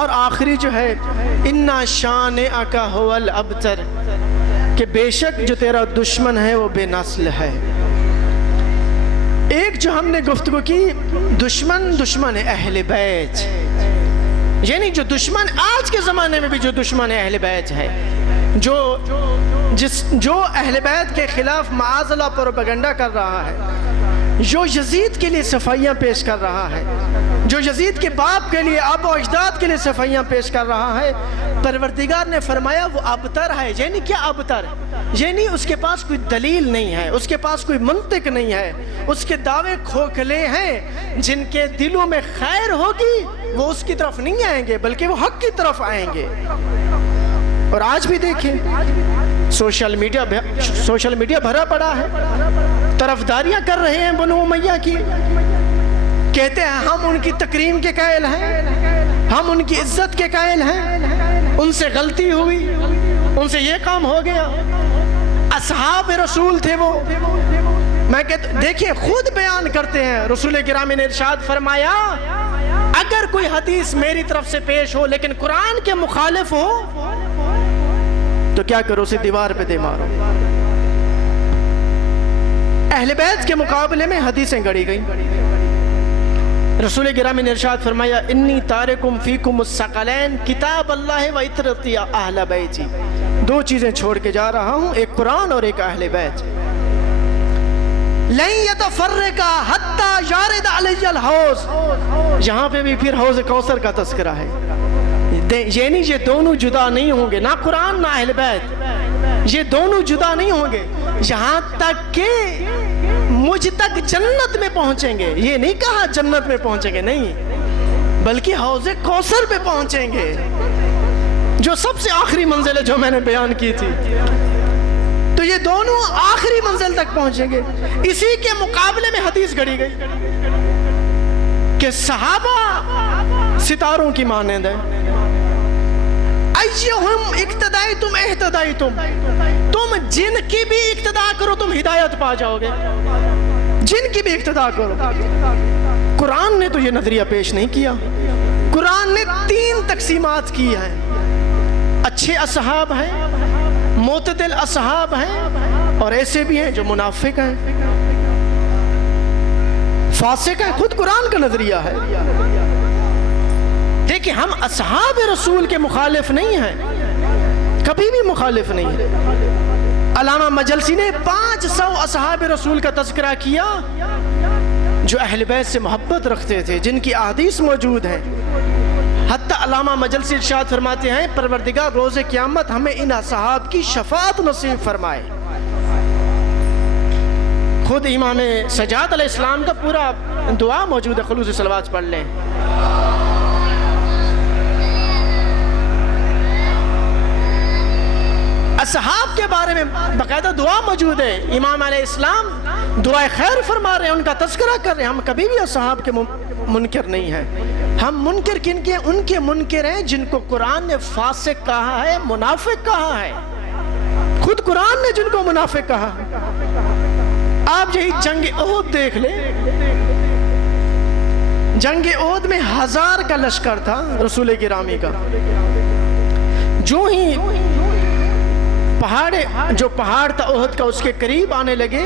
اور آخری جو ہے اِنَّا شَانِئَكَ هُوَ الْأَبْتَرُ، کہ بے شک جو تیرا دشمن ہے وہ بے نسل ہے. ایک جو ہم نے گفتگو کی، دشمن ہے اہل بیت. یعنی جو دشمن آج کے زمانے میں بھی جو دشمن اہل بیت ہے، جو اہل بیت کے خلاف معاذ اللہ پروپیگنڈا کر رہا ہے، جو یزید کے لیے صفائیاں پیش کر رہا ہے، جو یزید کے باپ کے لیے آبا و اجداد کے لیے صفائیاں پیش کر رہا ہے، پروردگار نے فرمایا وہ ابتر ہے۔ یعنی کیا ابتر؟ یعنی اس کے پاس کوئی دلیل نہیں ہے، اس کے پاس کوئی منطق نہیں ہے، اس کے دعوے کھوکھلے ہیں۔ جن کے دلوں میں خیر ہوگی وہ اس کی طرف نہیں آئیں گے بلکہ وہ حق کی طرف آئیں گے۔ اور آج بھی دیکھیں سوشل میڈیا بھرا پڑا ہے، طرفداریاں کر رہے ہیں بنو امیہ کی، کہتے ہیں ہم ان کی تکریم کے قائل ہیں، ہم ان کی عزت کے قائل ہیں، ان سے غلطی ہوئی، ان سے یہ کام ہو گیا، اصحاب رسول تھے وہ۔ میں کہتا دیکھیں خود بیان کرتے ہیں، رسول گرامی نے ارشاد فرمایا اگر کوئی حدیث میری طرف سے پیش ہو لیکن قرآن کے مخالف ہو تو کیا کرو، اسے دیوار پہ دے مارو۔ اہل بیت کے مقابلے میں حدیثیں گڑھی گئیں۔ رسول گرامی نے ارشاد فرمایا انی تارکم فیکم الثقلین کتاب اللہ و اطرتی اہل بیتی، دو چیزیں چھوڑ کے جا رہا ہوں، ایک قرآن اور ایک اہل بیت۔ لن یتفرقا حتی یارد علی الحوض، یہاں پہ بھی پھر حوض کوثر کا تذکرہ ہے۔ یعنی یہ دونوں جدا نہیں ہوں گے، نہ قرآن نہ اہل بیت، یہ دونوں جدا نہیں ہوں گے یہاں تک کہ مجھ تک جنت میں پہنچیں گے۔ یہ نہیں کہا جنت میں پہنچیں گے، نہیں، بلکہ حوض کوثر پہ پہنچیں گے، جو سب سے آخری منزل ہے جو میں نے بیان کی تھی۔ تو یہ دونوں آخری منزل تک پہنچیں گے۔ اسی کے مقابلے میں حدیث گڑھی گئی کہ صحابہ ستاروں کی مانند ہیں، ایہم اقتدائتم اہتدائتم، تم جن کی بھی اقتدا کرو تم ہدایت پا جاؤ گے، جن کی بھی اقتدا کرو۔ قرآن نے تو یہ نظریہ پیش نہیں کیا، قرآن نے 3 تقسیمات کی ہیں، اچھے اصحاب ہیں، معتدل اصحاب ہیں، اور ایسے بھی ہیں جو منافق ہیں، فاسق ہیں، خود قرآن کا نظریہ ہے۔ دیکھیں ہم اصحاب رسول کے مخالف نہیں ہیں، کبھی بھی مخالف نہیں ہیں۔ علامہ مجلسی نے 500 اصحاب رسول کا تذکرہ کیا جو اہل بیت سے محبت رکھتے تھے، جن کی احادیث موجود ہیں۔ حتی علامہ مجلسی ارشاد فرماتے ہیں پروردگار روز قیامت ہمیں ان اصحاب کی شفاعت نصیب فرمائے۔ خود امام سجاد علیہ السلام کا پورا دعا موجود ہے، خلوص صلوات پڑھ لیں۔ اصحاب کے بارے میں باقاعدہ دعا موجود ہے، امام علیہ السلام دعائے خیر فرما رہے ہیں، ان کا تذکرہ کر رہے ہیں۔ ہم کبھی بھی اصحاب کے منکر نہیں ہیں، ہم منکر کن کے؟ ان کے منکر ہیں جن کو قرآن نے فاسق کہا ہے، منافق کہا ہے، خود قرآن نے جن کو منافق کہا ہے۔ آپ یہی جنگ احد دیکھ لیں، جنگ احد میں 1000 کا لشکر تھا رسول گرامی کا، جو ہی پہاڑ تھا احد کا اس کے قریب آنے لگے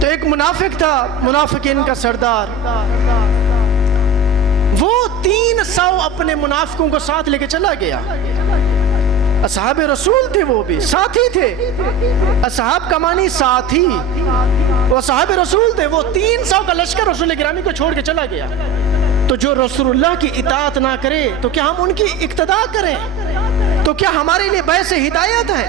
تو ایک منافق تھا، منافقین کا سردار، وہ 300 اپنے منافقوں کو ساتھ لے کے چلا گیا۔ اصحاب رسول تھے، وہ بھی ساتھی تھے، اصحاب کا معنی ساتھی، وہ اصحاب رسول تھے، وہ 300 کا لشکر رسول گرامی کو چھوڑ کے چلا گیا۔ تو جو رسول اللہ کی اطاعت نہ کرے تو کیا ہم ان کی اقتدا کریں؟ تو کیا ہمارے لیے باعث ہدایت ہے؟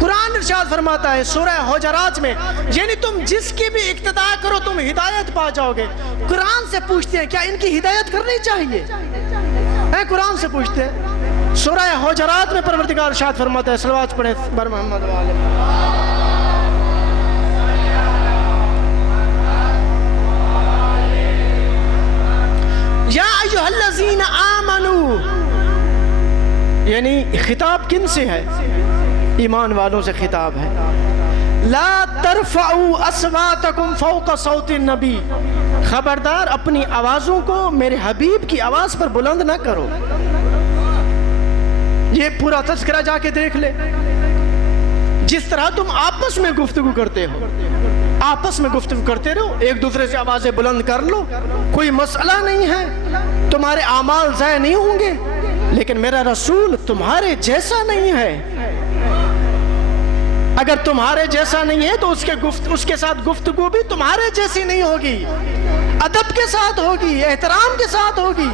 قرآن ارشاد فرماتا ہے سورہ حجرات میں، یعنی تم جس کی بھی اقتدا کرو تم ہدایت پا جاؤ گے۔ قرآن سے پوچھتے ہیں کیا ان کی ہدایت کرنی چاہیے؟ قرآن سے پوچھتے ہیں۔ سورہ حجرات میں پروردگار ارشاد فرماتا ہے، صلوات پڑھیں بر محمد والے۔ یا ایھا الذین آمنو، یعنی خطاب کن سے ہے؟ ایمان والوں سے خطاب ہے۔ لا ترفعوا اصواتکم فوق صوت النبی، خبردار اپنی آوازوں کو میرے حبیب کی آواز پر بلند نہ کرو۔ یہ پورا تذکرہ جا کے دیکھ لے، جس طرح تم آپس میں گفتگو کرتے ہو، آپس میں گفتگو کرتے رہو، ایک دوسرے سے آوازیں بلند کر لو، کوئی مسئلہ نہیں ہے، تمہارے اعمال ضائع نہیں ہوں گے، لیکن میرا رسول تمہارے جیسا نہیں ہے۔ اگر تمہارے جیسا نہیں ہے تو اس کے ساتھ گفتگو بھی تمہارے جیسی نہیں ہوگی، ادب کے ساتھ ہوگی، احترام کے ساتھ ہوگی۔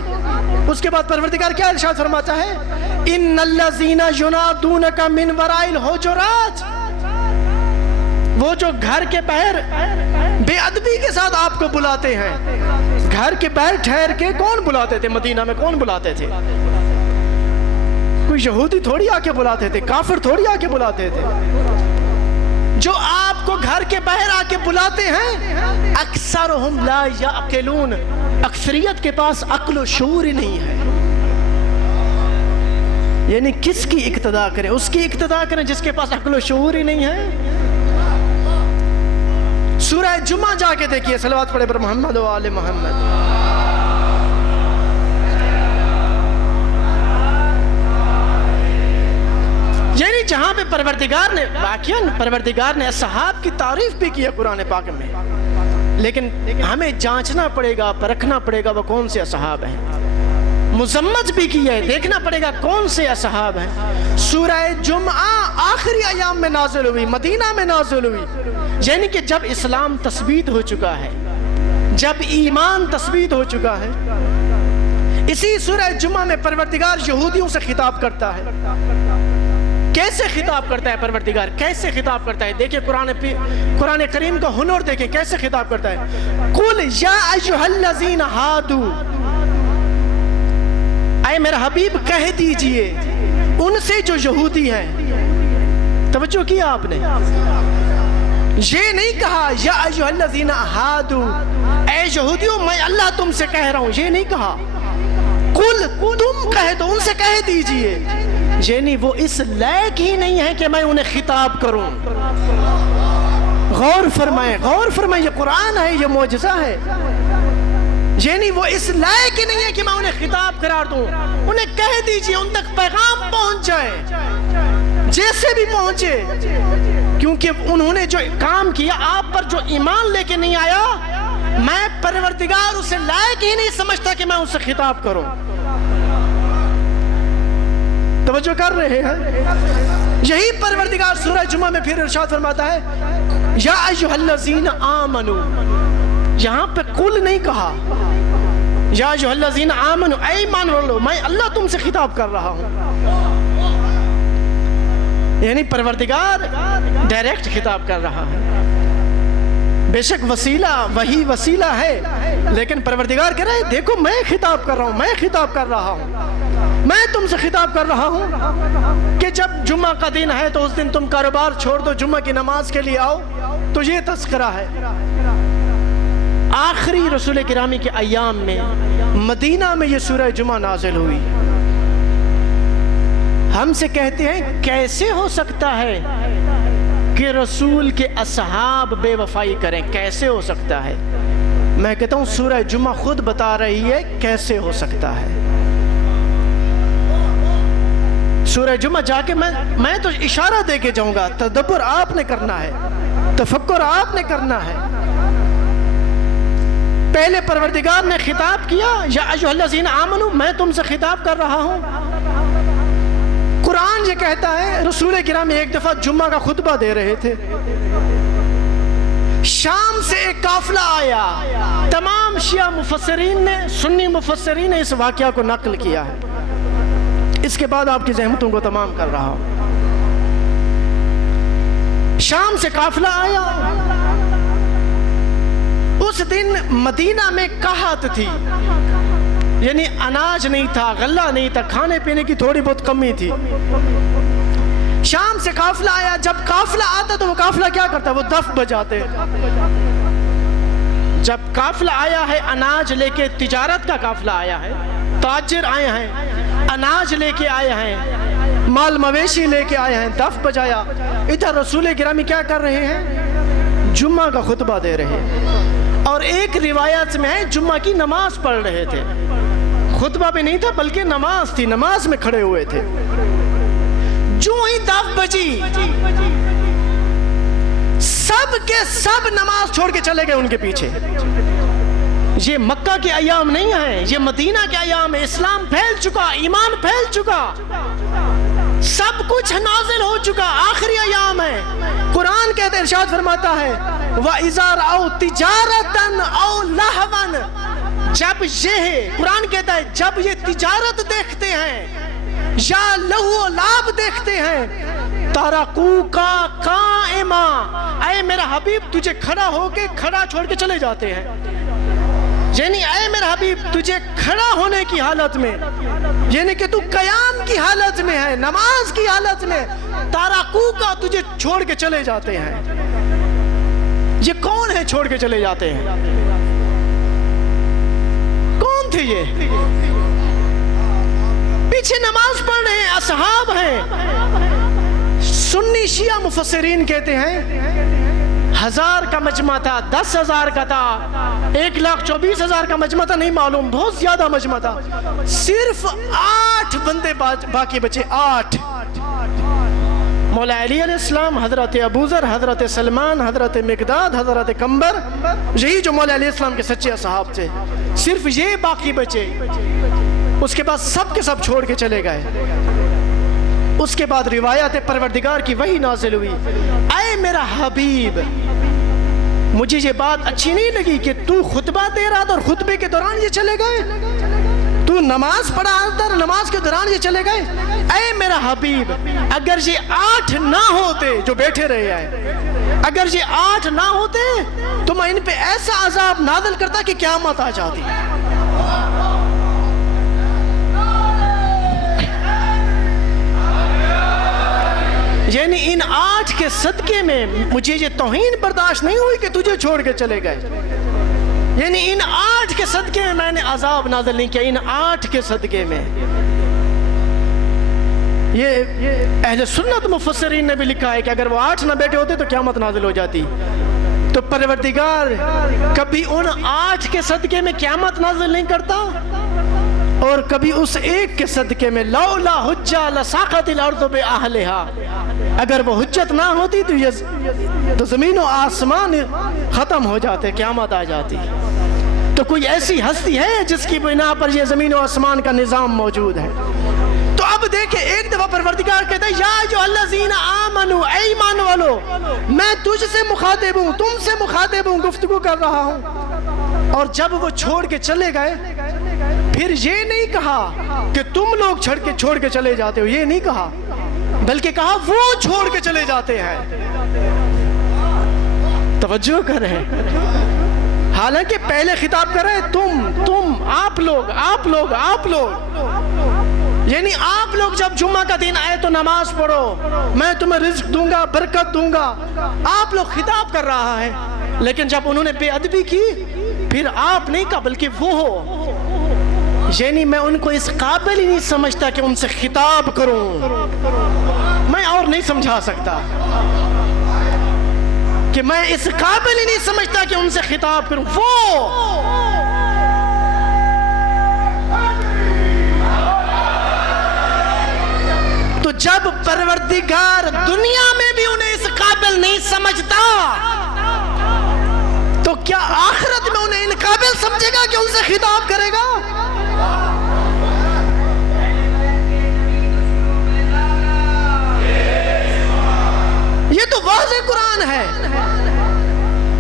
اس کے بعد پروردگار کیا ارشاد فرماتا ہے؟ ان الذین ینادونک من وراء الحجرات، وہ جو گھر کے باہر بے ادبی کے ساتھ آپ کو بلاتے ہیں۔ گھر کے باہر ٹھہر کے کون بلاتے تھے؟ مدینہ میں کون بلاتے تھے؟ کوئی یہودی تھوڑی آ کے بلاتے تھے، کافر تھوڑی آ کے بلاتے تھے۔ جو آپ کو گھر کے باہر آ کے بلاتے ہیں، اکثرہم لا یعقلون، اکثریت کے پاس عقل و شعور ہی نہیں ہے۔ یعنی کس کی اقتدا کریں؟ اس کی اقتدا کریں جس کے پاس عقل و شعور ہی نہیں ہے۔ سورہ جمعہ جا کے دیکھیے، صلوات پڑھے پر محمد و آل محمد۔ یعنی جہاں پہ پروردگار نے اصحاب کی تعریف بھی کی ہے قرآن پاک میں، لیکن ہمیں جانچنا پڑے گا، پرکھنا پڑے گا وہ کون سے اصحاب ہیں۔ مذمت بھی کی ہے، دیکھنا پڑے گا کون سے اصحاب ہیں۔ سورہ جمعہ آخری ایام میں نازل ہوئی، مدینہ میں نازل ہوئی، یعنی کہ جب اسلام تثبیت ہو چکا ہے، جب ایمان تثبیت ہو چکا ہے۔ اسی سورہ جمعہ میں پروردگار یہودیوں سے خطاب کرتا ہے۔ کیسے خطاب کرتا ہے پروردگار؟ کیسے خطاب کرتا ہے؟ دیکھیں قرآن کریم کا ہنر دیکھیں کیسے خطاب کرتا ہے۔ قل یا ایھا الذین ہادوا، اے میرا حبیب کہہ دیجئے ان سے جو یہودی ہیں۔ توجہ کیا آپ نے؟ یہ نہیں کہا یا ایھا الذین ہادوا، اے یہودیوں میں اللہ تم سے کہہ رہا ہوں، یہ نہیں کہا۔ قل، تم کہہ دو، ان سے کہہ دیجئے، یعنی وہ اس لائق ہی نہیں ہے کہ میں انہیں خطاب کروں۔ غور فرمائیں، غور فرمائیں، یہ قرآن ہے، یہ معجزہ ہے۔ یعنی وہ اس لائق ہی نہیں ہے کہ میں انہیں خطاب قرار دوں۔ انہیں کہہ دیجئے، ان تک پیغام پہنچ جائے، جیسے بھی پہنچے، کیونکہ انہوں نے جو کام کیا، آپ پر جو ایمان لے کے نہیں آیا، میں پروردگار اسے لائق ہی نہیں سمجھتا کہ میں اسے خطاب کروں۔ توجہ کر رہے ہیں؟ یہی پروردگار سورہ جمعہ میں پھر ارشاد فرماتا ہے یا ایھا الذین آمنوا، یہاں پہ قل نہیں کہا، یا ایھا الذین آمنوا، اے ایمان والو میں اللہ تم سے خطاب کر رہا ہوں۔ یعنی پروردگار ڈائریکٹ خطاب کر رہا ہے۔ بے شک وسیلہ وہی وسیلہ ہے، لیکن پروردگار کہہ رہے ہیں دیکھو میں خطاب کر رہا ہوں، میں خطاب کر رہا ہوں، میں تم سے خطاب کر رہا ہوں کہ جب جمعہ کا دن ہے تو اس دن تم کاروبار چھوڑ دو، جمعہ کی نماز کے لیے آؤ۔ تو یہ تذکرہ ہے۔ آخری رسول کرامی کے ایام میں مدینہ میں یہ سورہ جمعہ نازل ہوئی۔ ہم سے کہتے ہیں کیسے ہو سکتا ہے کہ رسول کے اصحاب بے وفائی کریں؟ کیسے ہو سکتا ہے؟ میں کہتا ہوں سورہ جمعہ خود بتا رہی ہے کیسے ہو سکتا ہے۔ سورہ جمعہ جا کے میں تو اشارہ دے کے جاؤں گا، تدبر آپ نے کرنا ہے، تفکر آپ نے کرنا ہے۔ پہلے پروردگار نے خطاب کیا یا ایھا الذین آمنوا، میں تم سے خطاب کر رہا ہوں۔ قرآن یہ کہتا ہے رسول کرام ایک دفعہ جمعہ کا خطبہ دے رہے تھے، شام سے ایک قافلہ آیا۔ تمام شیعہ مفسرین نے، سنی مفسرین نے اس واقعہ کو نقل کیا ہے۔ اس کے بعد آپ کی زحمتوں کو تمام کر رہا ہوں۔ شام سے قافلہ آیا، اس دن مدینہ میں قحط تھی، یعنی اناج نہیں تھا، غلہ نہیں تھا، کھانے پینے کی تھوڑی بہت کمی تھی۔ شام سے قافلہ آیا، جب قافلہ آتا تو وہ قافلہ کیا کرتا؟ وہ دف بجاتے۔ جب قافلہ آیا ہے اناج لے کے، تجارت کا قافلہ آیا ہے، تاجر آئے ہیں، اناج لے کے آئے ہیں، مال مویشی لے کے آئے ہیں، دف بجایا۔ ادھر رسول گرامی کیا کر رہے ہیں؟ جمعہ کا خطبہ دے رہے ہیں، اور ایک روایت میں ہے جمعہ کی نماز پڑھ رہے تھے۔ خطبہ بھی نہیں تھا بلکہ نماز تھی، نماز میں کھڑے ہوئے تھے۔ جو ہی دف بجی، سب کے سب نماز چھوڑ کے چلے گئے ان کے پیچھے. یہ مکہ کے ایام نہیں ہیں، یہ مدینہ کے ایام ہے. اسلام پھیل چکا، ایمان پھیل چکا، سب کچھ نازل ہو چکا، آخری ایام ہے. قرآن کہتے ارشاد فرماتا ہے وَإِذَا رَأَوْا تِجَارَةً أَوْ لَهْوًا، جب یہ قرآن کہتا ہے جب یہ تجارت دیکھتے ہیں یا لہو و لعب دیکھتے ہیں تَرَكُوكَ قَائِمًا، اے میرا حبیب تجھے کھڑا ہو کے کھڑا چھوڑ کے چلے جاتے ہیں. یعنی اے میرا حبیب تجھے کھڑا ہونے کی حالت میں، یعنی کہ تو قیام کی حالت میں ہے، نماز کی حالت میں، تَرَكُوكَ تجھے چھوڑ کے چلے جاتے ہیں. یہ کون ہے چھوڑ کے چلے جاتے ہیں؟ کون تھے یہ؟ پیچھے نماز پڑھ رہے ہیں، اصحاب ہیں. سنی شیعہ مفسرین کہتے ہیں 1000 کا مجمع تھا، 10,000 کا تھا، 1,24,000 کا مجمع تھا، نہیں معلوم، بہت زیادہ مجمع تھا. صرف 8 بندے باقی بچے، 8. مولا علی علیہ السلام، حضرت ابوذر، حضرت سلمان، حضرت مقداد، حضرت کمبر، یہی جو مولا علیہ السلام کے سچے اصحاب تھے، صرف یہ باقی بچے. اس کے بعد سب کے سب چھوڑ کے چلے گئے. اس کے بعد روایت پروردگار کی وحی نازل ہوئی، اے میرا حبیب مجھے یہ بات اچھی نہیں لگی کہ تو خطبہ دے رہا تھا اور خطبے کے دوران یہ چلے گئے، تو نماز پڑھا تھا اور نماز کے دوران یہ چلے گئے. اے میرا حبیب اگر یہ 8 نہ ہوتے جو بیٹھے رہے ہیں، اگر یہ 8 نہ ہوتے تو میں ان پہ ایسا عذاب نازل کرتا کہ قیامت آ جاتی. یعنی ان 8 کے صدقے میں مجھے یہ توہین برداشت نہیں ہوئی کہ تجھے چھوڑ کے چلے گئے. یعنی ان 8 کے صدقے میں میں نے عذاب نازل نہیں کیا، ان 8 کے صدقے میں. یہ اہل سنت مفسرین نے بھی لکھا ہے کہ اگر وہ 8 نہ بیٹھے ہوتے تو قیامت نازل ہو جاتی. تو پروردگار کبھی ان 8 کے صدقے میں قیامت نازل نہیں کرتا اور کبھی اس ایک کے صدقے میں. لولا حجہ لساقت الارض بأہلہا، اگر وہ حجت نہ ہوتی تو زمین و آسمان ختم ہو جاتے، قیامت آ جاتی. تو کوئی ایسی ہستی ہے جس کی بنا پر یہ زمین و آسمان کا نظام موجود ہے؟ تو اب دیکھیں ایک دفعہ پروردگار کہتا ہے یا ایھا الذین آمنوا، اے ایمان والو میں تجھ سے مخاطب ہوں، تم سے مخاطب ہوں، گفتگو کر رہا ہوں. اور جب وہ چھوڑ کے چلے گئے پھر یہ نہیں کہا کہ تم لوگ چھوڑ کے چلے جاتے ہو، یہ نہیں کہا، بلکہ کہا وہ چھوڑ کے چلے جاتے ہیں. توجہ کریں، حالانکہ پہلے خطاب کر رہے تم آپ لوگ، یعنی آپ لوگ جب جمعہ کا دن آئے تو نماز پڑھو، میں تمہیں رزق دوں گا، برکت دوں گا، آپ لوگ خطاب کر رہا ہے. لیکن جب انہوں نے بے ادبی کی پھر آپ نہیں کہا بلکہ وہ ہو. یعنی میں ان کو اس قابل ہی نہیں سمجھتا کہ ان سے خطاب کروں، میں اور نہیں سمجھا سکتا کہ میں اس قابل ہی نہیں سمجھتا کہ ان سے خطاب کروں. تو جب پروردگار دنیا میں بھی انہیں اس قابل نہیں سمجھتا تو کیا آخرت میں انہیں ان قابل سمجھے گا کہ ان سے خطاب کرے گا؟ یہ تو واضح قرآن ہے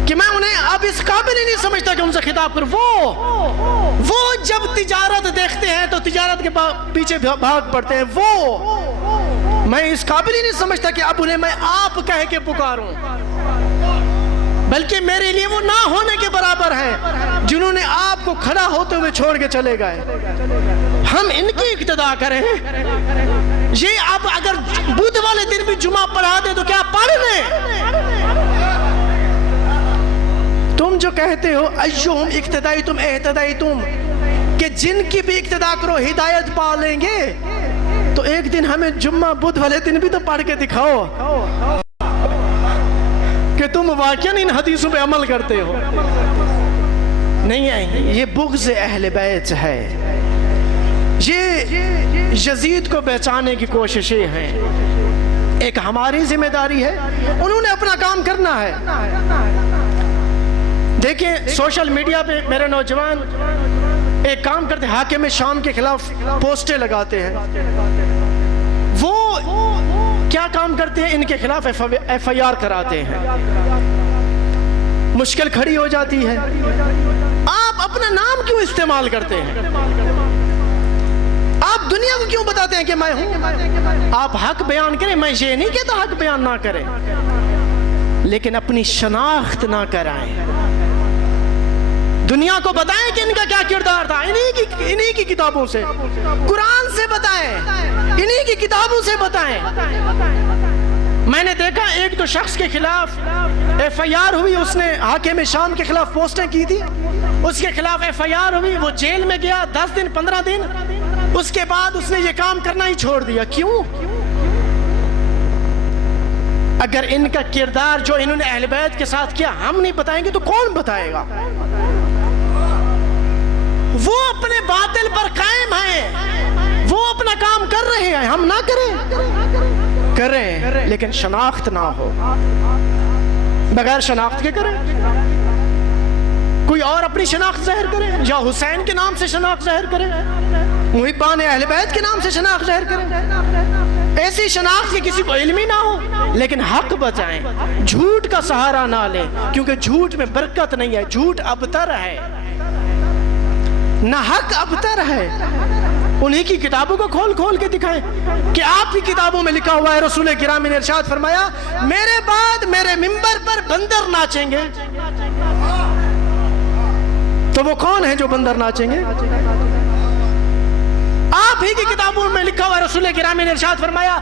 کہ میں انہیں اب اس قابل ہی نہیں سمجھتا کہ ان سے خطاب کروں. وہ جب تجارت دیکھتے ہیں تو تجارت کے پیچھے بھاگ پڑتے ہیں. وہ میں اس قابل ہی نہیں سمجھتا کہ اب انہیں میں آپ کہہ کے پکاروں، بلکہ میرے لیے وہ نہ ہونے کے برابر ہیں جنہوں نے آپ کو کھڑا ہوتے ہوئے چھوڑ کے چلے گئے. ہم ان کی اقتدا کریں. یہ اب اگر بدھ والے دن بھی جمعہ پڑھا دے تو کیا پڑھ لیں؟ تم جو کہتے ہو ایہم اقتدائی تم اہتدائی تم، کہ جن کی بھی اقتدا کرو ہدایت پا لیں گے، تو ایک دن ہمیں جمعہ بدھ والے دن بھی تو پڑھ کے دکھاؤ کہ تم واقعاً ان حدیثوں پہ عمل کرتے ہو. نہیں ہے، یہ بغض اہل بیت ہے، یہ یزید کو بچانے کی کوششیں ہیں. ایک ہماری ذمہ داری ہے، انہوں نے اپنا کام کرنا ہے۔ دیکھیں سوشل میڈیا پہ میرے نوجوان ایک کام کرتے ہیں، حاکم شام کے خلاف پوسٹیں لگاتے ہیں۔ وہ کیا کام کرتے ہیں؟ ان کے خلاف ایف آئی آر کراتے ہیں۔ مشکل کھڑی ہو جاتی ہے، آپ اپنا نام کیوں استعمال کرتے ہیں؟ آپ دنیا کو کیوں بتاتے ہیں کہ میں ہوں؟ آپ حق بیان کریں، میں یہ نہیں کہتا حق بیان نہ کریں، لیکن اپنی شناخت نہ کرائیں۔ دنیا کو بتائیں کہ ان کا کیا کردار تھا، انہی کی کتابوں سے، قرآن سے بتائیں، انہی کی کتابوں سے بتائیں۔ میں نے دیکھا ایک تو شخص کے خلاف ایف آئی آر ہوئی، اس نے حاکم شام کے خلاف پوسٹیں کی تھی، اس کے خلاف ایف آئی آر ہوئی، وہ جیل میں گیا 10 دن 15 دن، اس کے بعد اس نے یہ کام کرنا ہی چھوڑ دیا۔ کیوں؟ اگر ان کا کردار جو انہوں نے اہل بیت کے ساتھ کیا ہم نہیں بتائیں گے تو کون بتائے گا؟ وہ اپنے باطل پر قائم ہیں، وہ اپنا کام کر رہے ہیں، ہم نہ کریں، لیکن شناخت نہ ہو، بغیر شناخت کے کریں۔ کوئی اور اپنی شناخت ظاہر کرے، یا حسین کے نام سے شناخت ظاہر کرے، محبان اہل بیت کے نام سے شناخت ظاہر کرے، ایسی شناخت کہ کسی کو علم ہی نہ ہو، لیکن حق بتائیں، جھوٹ کا سہارا نہ لیں، کیونکہ جھوٹ میں برکت نہیں ہے، جھوٹ ابتر ہے، نہ حق ابتر ہے۔ انہی کی کتابوں کو کھول کھول کے دکھائیں کہ آپ کی کتابوں میں لکھا ہوا ہے، رسول کرام نے ارشاد فرمایا میرے بعد میرے منبر پر بندر ناچیں گے، تو وہ کون ہیں جو بندر ناچیں گے؟ آپ ہی کی کتابوں میں لکھا ہوا ہے، رسول کرام نے ارشاد فرمایا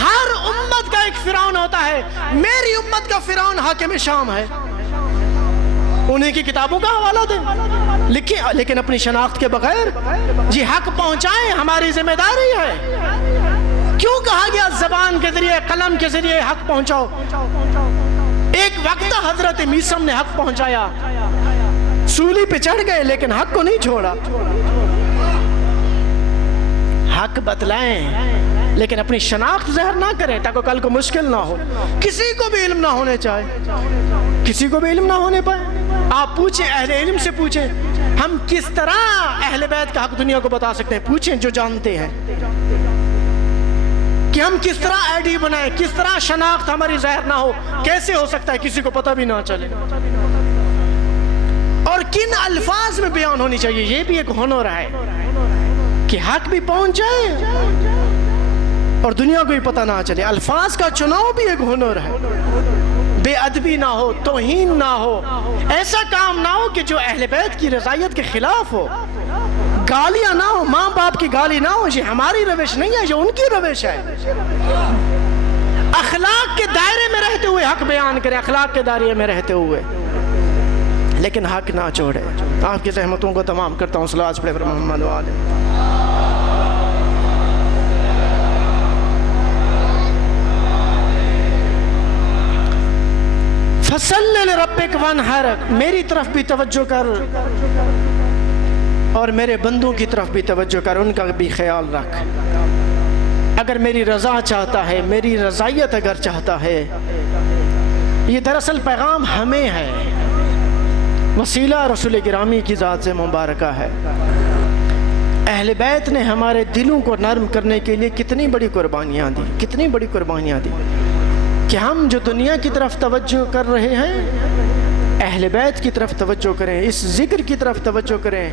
ہر امت کا ایک فرعون ہوتا ہے، میری امت کا فرعون حاکم شام ہے۔ انہی کی کتابوں کا حوالہ دیں، لکھیں، لیکن اپنی شناخت کے بغیر جی حق پہنچائیں، ہماری ذمہ داری ہے۔ کیوں کہا گیا زبان کے ذریعے قلم کے ذریعے حق پہنچاؤ؟ ایک وقت حضرت میثم نے حق پہنچایا، سولی پہ چڑھ گئے لیکن حق کو نہیں چھوڑا۔ حق بتلائیں لیکن اپنی شناخت ظاہر نہ کریں تاکہ کل کو مشکل نہ ہو، کسی کو بھی علم نہ ہونے چاہے، کسی کو بھی علم نہ ہونے پائے۔ آپ پوچھیں، اہل علم سے پوچھیں، ہم کس طرح اہل بیت کا حق دنیا کو بتا سکتے ہیں؟ پوچھیں جو جانتے ہیں کہ ہم کس طرح آئی ڈی بنائیں، کس طرح شناخت ہماری ظاہر نہ ہو، کیسے ہو سکتا ہے کسی کو پتہ بھی نہ چلے، اور کن الفاظ میں بیان ہونی چاہیے، یہ بھی ایک ہنر ہے کہ حق بھی پہنچ جائے اور دنیا کو بھی پتہ نہ چلے۔ الفاظ کا چناؤ بھی ایک ہنر ہے، بے ادبی نہ ہو، توہین نہ ہو، ایسا کام نہ ہو کہ جو اہل بیت کی رضایت کے خلاف ہو، گالیاں نہ ہو، ماں باپ کی گالی نہ ہو، یہ ہماری روش نہیں ہے، یہ ان کی روش ہے۔ اخلاق کے دائرے میں رہتے ہوئے حق بیان کریں، اخلاق کے دائرے میں رہتے ہوئے، لیکن حق نہ چھوڑے۔ آپ کی زحمتوں کو تمام کرتا ہوں، صلوات پڑھے پر محمد و آلہ۔ فصل لربک وانحر، میری طرف بھی توجہ کر اور میرے بندوں کی طرف بھی توجہ کر، ان کا بھی خیال رکھ۔ اگر میری رضا چاہتا ہے، میری رضائیت اگر چاہتا ہے، یہ دراصل پیغام ہمیں ہے، وسیلہ رسول گرامی کی ذات سے مبارکہ ہے۔ اہل بیت نے ہمارے دلوں کو نرم کرنے کے لیے کتنی بڑی قربانیاں دی، کتنی بڑی قربانیاں دی، کہ ہم جو دنیا کی طرف توجہ کر رہے ہیں، اہل بیت کی طرف توجہ کریں، اس ذکر کی طرف توجہ کریں،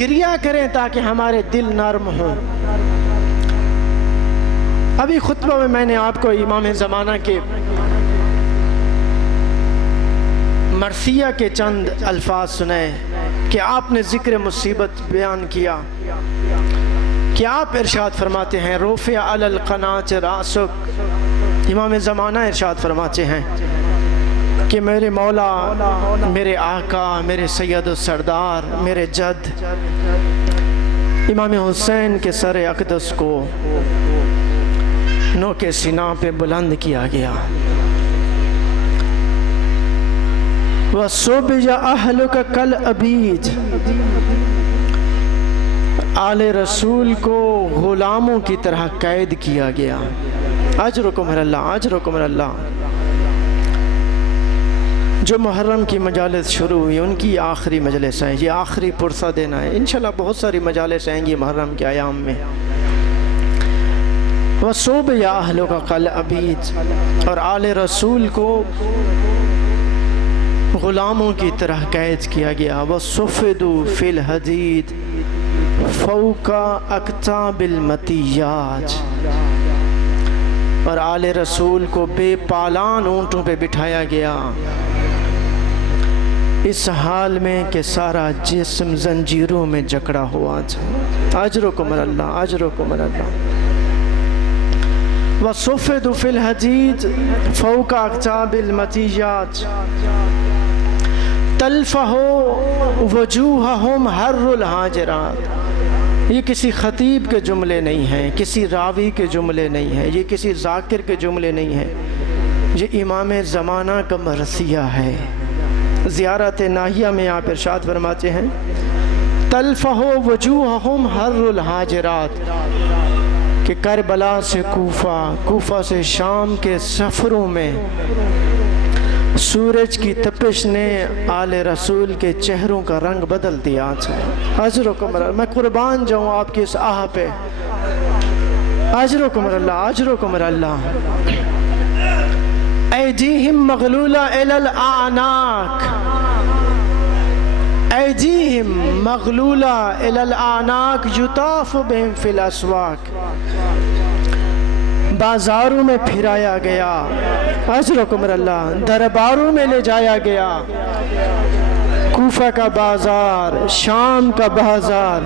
گریہ کریں تاکہ ہمارے دل نرم ہوں۔ ابھی خطبہ میں نے آپ کو امام زمانہ کے مرثیہ کے چند الفاظ سنائے کہ آپ نے ذکر مصیبت بیان کیا، کہ آپ ارشاد فرماتے ہیں رفع علی القناة رأسک، امام زمانہ ارشاد فرماتے ہیں کہ میرے مولا، میرے آقا، میرے سید و سردار، میرے جد امام حسین کے سر اقدس کو نوکے سینہ پہ بلند کیا گیا۔ وَصُبِّجَ أَهْلُكَ كَالْأَبِيدِ، آل رسول کو غلاموں کی طرح قید کیا گیا۔ اجرکم اللہ، اجرکم اللہ۔ جو محرم کی مجالس شروع ہوئی ان کی آخری مجلس ہیں، یہ آخری پرسہ دینا ہے۔ انشاءاللہ بہت ساری مجالس آئیں گی محرم کے ایام میں۔ وَصُوبِ یا اہلو کا قل عبید، اور آل رسول کو غلاموں کی طرح قید کیا گیا۔ وَصُفِدُوا فِي الْحَدِيدِ فَوْقَ أَكْتَابِ الْمَطِيَّاتِ، اور آل رسول کو بے پالان اونٹوں پہ بٹھایا گیا، اس حال میں کہ سارا جسم زنجیروں میں جکڑا ہوا تھا۔ اجرکم اللہ، اجرکم اللہ۔ وَصُفِدُوا فِي الْحَدِيدِ فَوْقَ أَكْتَابِ الْمَطِيَّاتِ تَلْفَحُ وُجُوهَهُمْ حَرُّ الْحَاجِرَاتِ۔ یہ کسی خطیب کے جملے نہیں ہیں، کسی راوی کے جملے نہیں ہیں، یہ کسی ذاکر کے جملے نہیں ہیں، یہ امام زمانہ کا مرثیہ ہے۔ زیارت ناہیہ میں آپ ارشاد فرماتے ہیں تلفح وجوہہم حر الحاجرات، کہ کربلا سے کوفہ، کوفہ سے شام کے سفروں میں سورج کی تپش نے آل رسول کے چہروں کا رنگ بدل دیا تھا۔ اجرکم اللہ، میں قربان جاؤں آپ کی اس آہ پہ۔ اجرکم اللہ، اجرکم اللہ۔ ایدیہم مغلولہ الی الاعناق، ایدیہم مغلولہ الی الاعناق یطاف بہم فی الاسواق، بازاروں میں پھرایا گیا۔ اجرکم اللہ، درباروں میں لے جایا گیا۔ کوفہ کا بازار، شام کا بازار،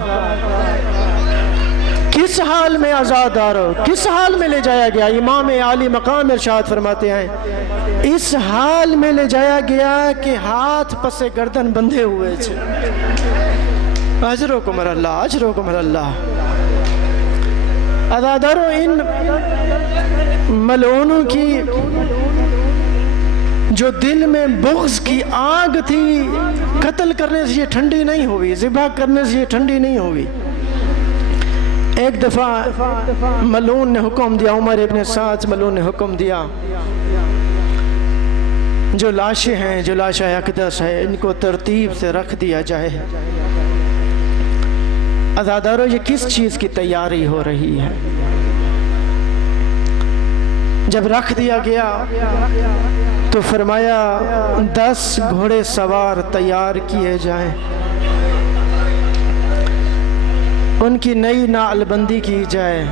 کس حال میں آزادارو، کس حال میں لے جایا گیا؟ امام عالی مقام ارشاد فرماتے ہیں اس حال میں لے جایا گیا کہ ہاتھ پس گردن بندھے ہوئے تھے۔ اجرکم اللہ، اجرکم اللہ۔ عزادارو، ان ملعونوں کی جو دل میں بغض کی آگ تھی، قتل کرنے سے یہ ٹھنڈی نہیں ہوئی، ذبح کرنے سے یہ ٹھنڈی نہیں ہوئی۔ ایک دفعہ ملعون نے حکم دیا، عمر ابن سعد ملعون نے حکم دیا جو لاشیں ہیں، جو لاشہ اقدس ہے، ان کو ترتیب سے رکھ دیا جائے۔ عزادارو، یہ کس چیز کی تیاری ہو رہی ہے؟ جب رکھ دیا گیا تو فرمایا 10 گھوڑے سوار تیار کیے جائیں، ان کی نئی نعل بندی کی جائے،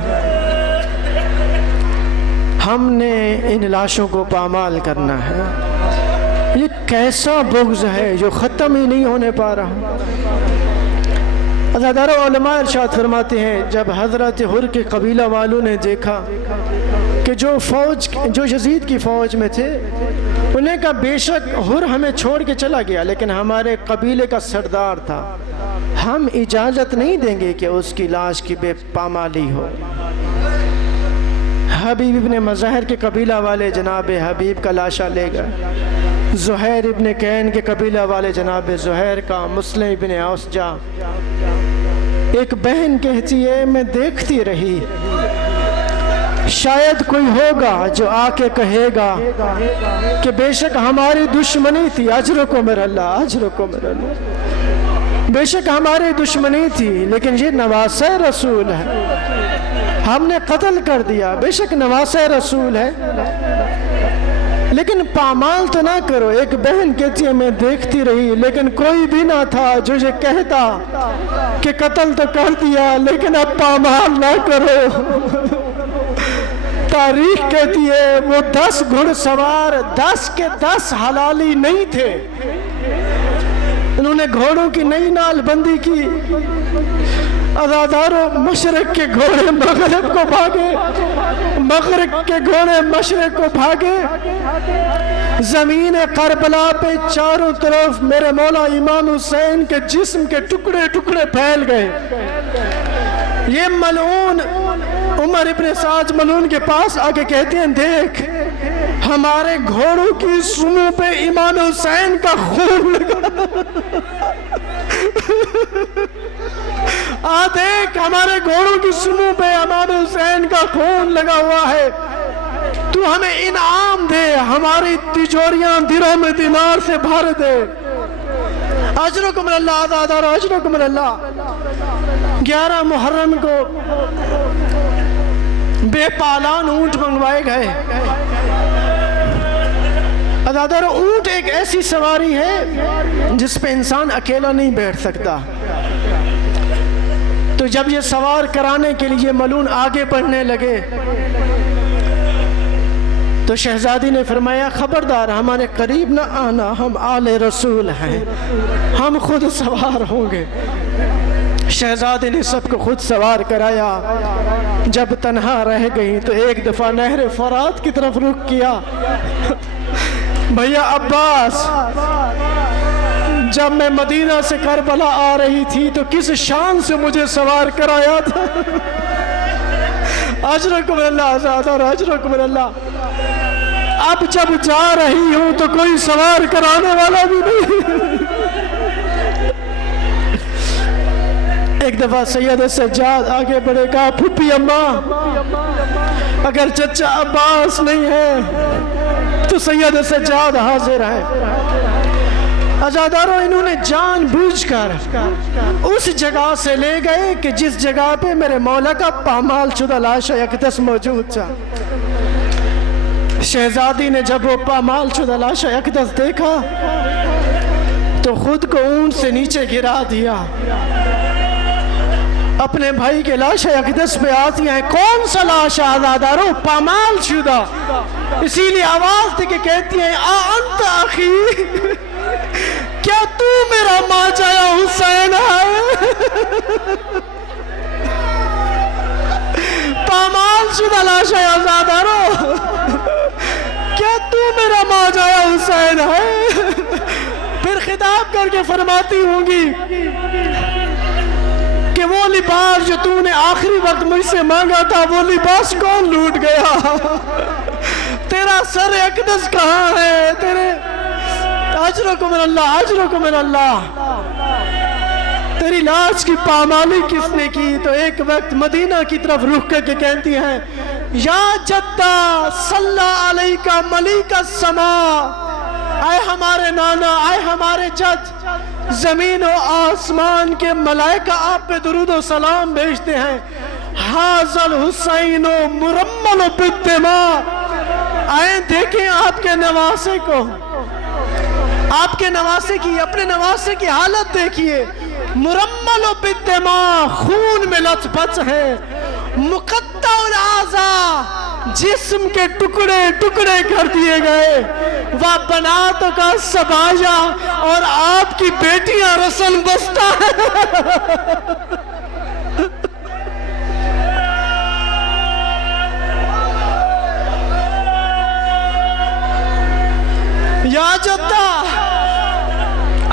ہم نے ان لاشوں کو پامال کرنا ہے۔ یہ کیسا بغض ہے جو ختم ہی نہیں ہونے پا رہا۔ عزادارو، علماء ارشاد فرماتے ہیں جب حضرت حر کے قبیلہ والوں نے دیکھا کہ جو یزید کی فوج میں تھے، انہیں کہا بے شک حر ہمیں چھوڑ کے چلا گیا، لیکن ہمارے قبیلے کا سردار تھا، ہم اجازت نہیں دیں گے کہ اس کی لاش کی بے پامالی ہو۔ حبیب ابن مظاہر کے قبیلہ والے جناب حبیب کا لاشا لے گئے، زہیر ابن کین کے قبیلہ والے جناب زہیر کا، مسلم ابن اوسجا۔ ایک بہن کہتی ہے میں دیکھتی رہی، شاید کوئی ہوگا جو آ کے کہے گا کہ بے شک ہماری دشمنی تھی۔ اجرکم میرا اللہ، اجرکم میرا اللہ۔ بے شک ہماری دشمنی تھی لیکن یہ نواسہ رسول ہے، ہم نے قتل کر دیا، بے شک نواسہ رسول ہے، لیکن پامال تو نہ کرو۔ ایک بہن کہتی ہے میں دیکھتی رہی لیکن کوئی بھی نہ تھا جو یہ کہتا کہ قتل تو کر دیا لیکن اب پامال نہ کرو۔ تاریخ کہتی ہے وہ 10 گھڑ سوار 10 کے 10 حلالی نہیں تھے، انہوں نے گھوڑوں کی نئی نال بندی کی۔ عزادارو، مشرق کے گھوڑے مغرب کو بھاگے، مغرب کے گھوڑے مشرق کو بھاگے، زمین کربلا پہ چاروں طرف میرے مولا امام حسین کے جسم کے ٹکڑے ٹکڑے پھیل گئے۔ یہ ملعون عمر ابن سعد ملعون کے پاس آکے کہتے ہیں دیکھ ہمارے گھوڑوں کی سنوں پہ امام حسین کا خون لگا، دیکھ ہمارے گھوڑوں کی سنوں پہ امام حسین کا خون لگا ہوا ہے۔ تو ہمیں انعام دے، ہماری تجوریاں دروں میں دینار سے بھر دے۔ اجرکم من اللہ عزادار، اجرکم من اللہ۔ 11 محرم کو بے پالان اونٹ منگوائے گئے۔ عزادار، اونٹ ایک ایسی سواری ہے جس پہ انسان اکیلا نہیں بیٹھ سکتا، تو جب یہ سوار کرانے کے لیے ملون آگے بڑھنے لگے تو شہزادی نے فرمایا خبردار ہمارے قریب نہ آنا، ہم آل رسول ہیں، ہم خود سوار ہوں گے۔ شہزادی نے سب کو خود سوار کرایا۔ جب تنہا رہ گئی تو ایک دفعہ نہر فرات کی طرف رخ کیا۔ بھیا عباس، جب میں مدینہ سے کربلا آ رہی تھی تو کس شان سے مجھے سوار کرایا تھا؟ اجرکم اللہ عزادار، اجرکم اللہ۔ اب جب جا رہی ہوں تو کوئی سوار کرانے والا بھی نہیں۔ ایک دفعہ سید سجاد آگے بڑھے، کہا پھوپھی اماں، اگر چچا عباس نہیں ہے تو سید سجاد حاضر ہے۔ عزاداروں، انہوں نے جان بوجھ کر اس جگہ سے لے گئے کہ جس جگہ پہ میرے مولا کا پامال شدہ لاش اقدس موجود تھا۔ شہزادی نے جب وہ پامال شدہ لاش اقدس دیکھا تو خود کو اونٹ سے نیچے گرا دیا۔ اپنے بھائی کے لاش اقدس پہ آتی ہیں، کون سا لاش عزاداروں؟ پامال شدہ۔ اسی لیے آواز دے کے کہتی ہیں انت اخی، کیا تو میرا ماجایا حسین ہے؟ پامال شدہ لاش عزاداروں، کیا تو میرا ماجایا حسین ہے؟ پھر خطاب کر کے فرماتی ہوں گی کہ وہ لباس جو تو نے آخری وقت مجھ سے مانگا تھا، وہ لباس کون لوٹ گیا؟ تیرا سر اقدس کہاں ہے؟ تیرے اجرکم من اللہ، اجرکم من اللہ۔ تیری لاش کی پامالی کس نے کی؟ تو ایک وقت مدینہ کی طرف رخ کر کے کہتی ہیں یا جدہ صلی علیکہ ملیک السماء، اے ہمارے نانا، اے ہمارے جد، زمین و آسمان کے ملائکہ آپ پہ درود و سلام بھیجتے ہیں۔ حاضل حسین مرمل بالدماء، آئیں دیکھیں آپ کے نواسے کو، آپ کے نواسے کی، اپنے نواسے کی حالت دیکھیے، مرمل بالدماء، خون میں لت پت ہے، مقطع الاعضاء، جسم کے ٹکڑے ٹکڑے کر دیے گئے، وَبَنَاتُ کا سبایا، اور آپ کی بیٹیاں رسن بستہ ہیں۔ یا جدہ،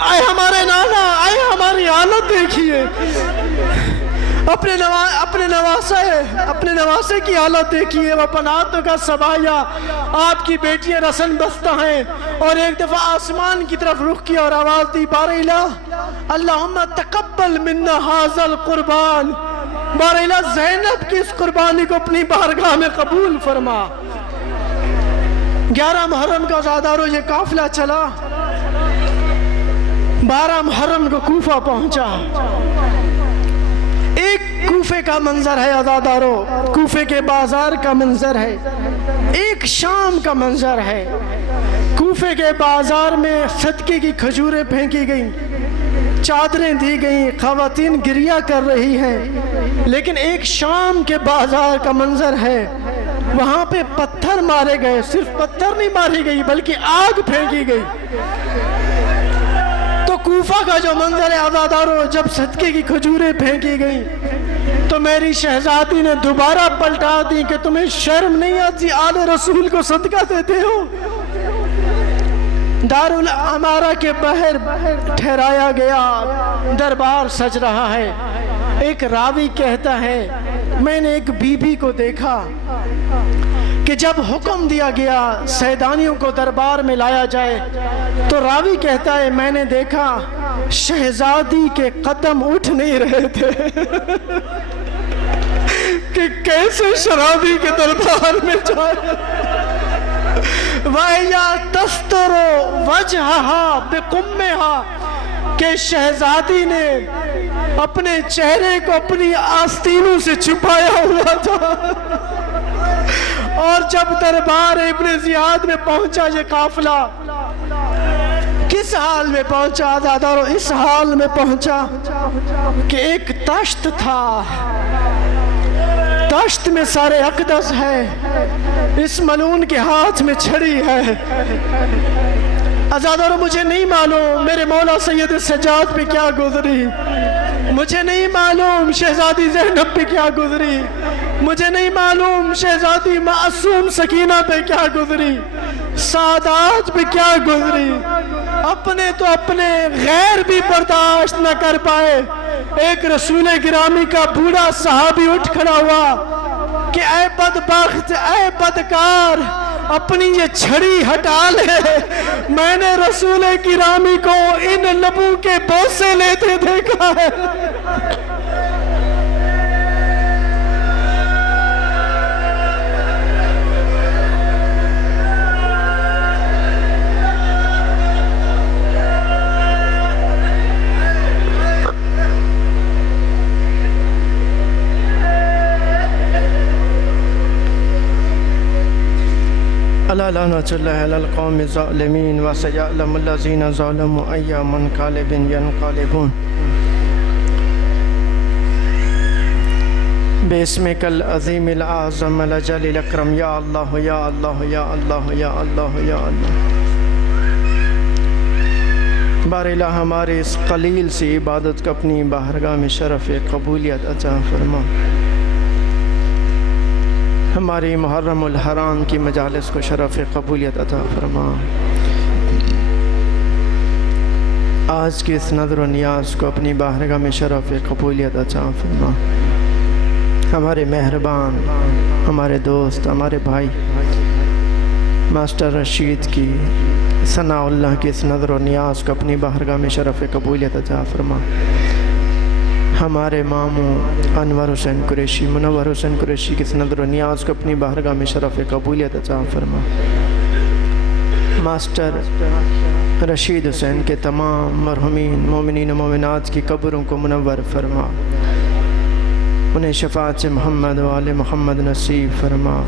آئے ہمارے نانا، آئے ہماری حالت دیکھیے، اپنے نواسے کی حالت دیکھیے، وَبَنَاتُ کا سبایا، آپ کی بیٹیاں رسن بستہ ہیں۔ اور ایک دفعہ آسمان کی طرف رخ کیا اور آواز دی، بار الہ اللہم تقبل منا ھذا القربان، بار الہ زینب کی اس قربانی کو اپنی بارگاہ میں قبول فرما۔ 11 محرم کا عزاداروں یہ قافلہ چلا، 12 محرم کو کوفہ پہنچا۔ ایک کوفے کا منظر ہے عزاداروں، کوفے کے بازار کا منظر ہے، ایک شام کا منظر ہے۔ کوفے کے بازار میں صدقے کی کھجوریں پھینکی گئیں، چادریں دی گئیں، خواتین گریہ کر رہی ہیں۔ لیکن ایک شام کے بازار کا منظر ہے، وہاں پہ پتھر مارے گئے، صرف پتھر نہیں ماری گئی بلکہ آگ پھینکی گئی۔ تو کوفہ کا جو منظر ہے عزاداروں، جب صدقے کی کھجوریں پھینکی گئیں تو میری شہزادی نے دوبارہ پلٹا دی کہ تمہیں شرم نہیں آتی، آل رسول کو صدقہ دیتے ہو؟ دارالعمارہ کے باہر ٹھہرایا گیا، دربار سج رہا ہے۔ ایک راوی کہتا ہے میں نے ایک بی بی کو دیکھا کہ جب حکم دیا گیا سیدانیوں کو دربار میں لایا جائے تو راوی کہتا ہے میں نے دیکھا شہزادی کے قدم اٹھ نہیں رہے تھے کہ کیسے شرابی کے دربار میں جائے۔ وَإِذَا تَسْتُرُ وَجْهَهَا بِقُمِّهَا کہ شہزادی نے اپنے چہرے کو اپنی آستینوں سے چھپایا ہوا تھا، اور جب دربار ابن زیاد میں پہنچا یہ قافلہ، کس حال میں پہنچا عزادارو؟ اس حال میں پہنچا کہ ایک تشت تھا، تشت میں سار اقدس ہے، اس ملعون کے ہاتھ میں چھڑی ہے۔ عزادارو مجھے نہیں معلوم میرے مولا سید سجاد پہ کیا گزری، مجھے نہیں معلوم شہزادی زینب پہ کیا گزری، مجھے نہیں معلوم شہزادی معصوم سکینہ پہ کیا گزری، سعادات پہ کیا گزری۔ اپنے تو اپنے غیر بھی برداشت نہ کر پائے، ایک رسول گرامی کا بوڑھا صحابی اٹھ کھڑا ہوا کہ اے بدبخت، اے بدکار، اپنی یہ چھڑی ہٹا لے، میں نے رسول گرامی کو ان لبوں کے بوسے لیتے دیکھا ہے۔ ألا لعنة الله على القوم الظالمين وسيعلم الذين ظلموا أي منقلب ينقلبون باسمك العظيم الأعظم الأجل الأكرم يا الله يا الله يا الله يا الله يا الله۔ بار الہ ہمارے اس قلیل سی عبادت کو اپنی بارگاہ میں شرف قبولیت عطا فرما، ہماری محرم الحرام کی مجالس کو شرف قبولیت عطا فرما، آج کی اس نظر و نیاز کو اپنی بارگاہ میں شرف قبولیت عطا فرما۔ ہمارے مہربان، ہمارے دوست، ہمارے بھائی ماسٹر رشید کی ثناء اللہ کی اس نظر و نیاز کو اپنی بارگاہ میں شرف قبولیت عطا فرما۔ ہمارے ماموں انور حسین قریشی، منور حسین قریشی کی اس نظر و نیاز کو اپنی بارگاہ میں شرف قبولیت عطا فرما۔ ماسٹر رشید حسین کے تمام مرحومین مومنین و مومنات کی قبروں کو منور فرما، انہیں شفاعت محمد و آل محمد نصیب فرما،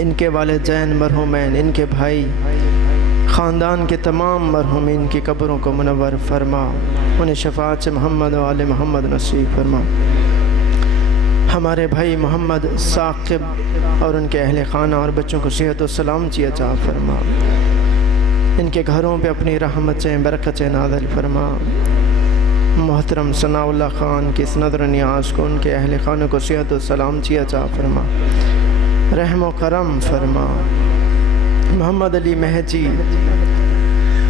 ان کے والدین مرحومین، ان کے بھائی، خاندان کے تمام مرحومین کی قبروں کو منور فرما، انہیں شفاعت محمد و آل محمد نصیب فرما۔ ہمارے بھائی محمد ثاقب اور ان کے اہل خانہ اور بچوں کو صحت و سلامتی عطا فرما، ان کے گھروں پہ اپنی رحمتیں برکتیں نازل فرما۔ محترم ثناء اللہ خان کی اس نظر و نیاز کو، ان کے اہل خانہ کو صحت و سلامتی عطا فرما، رحم و کرم فرما۔ محمد علی مہدی،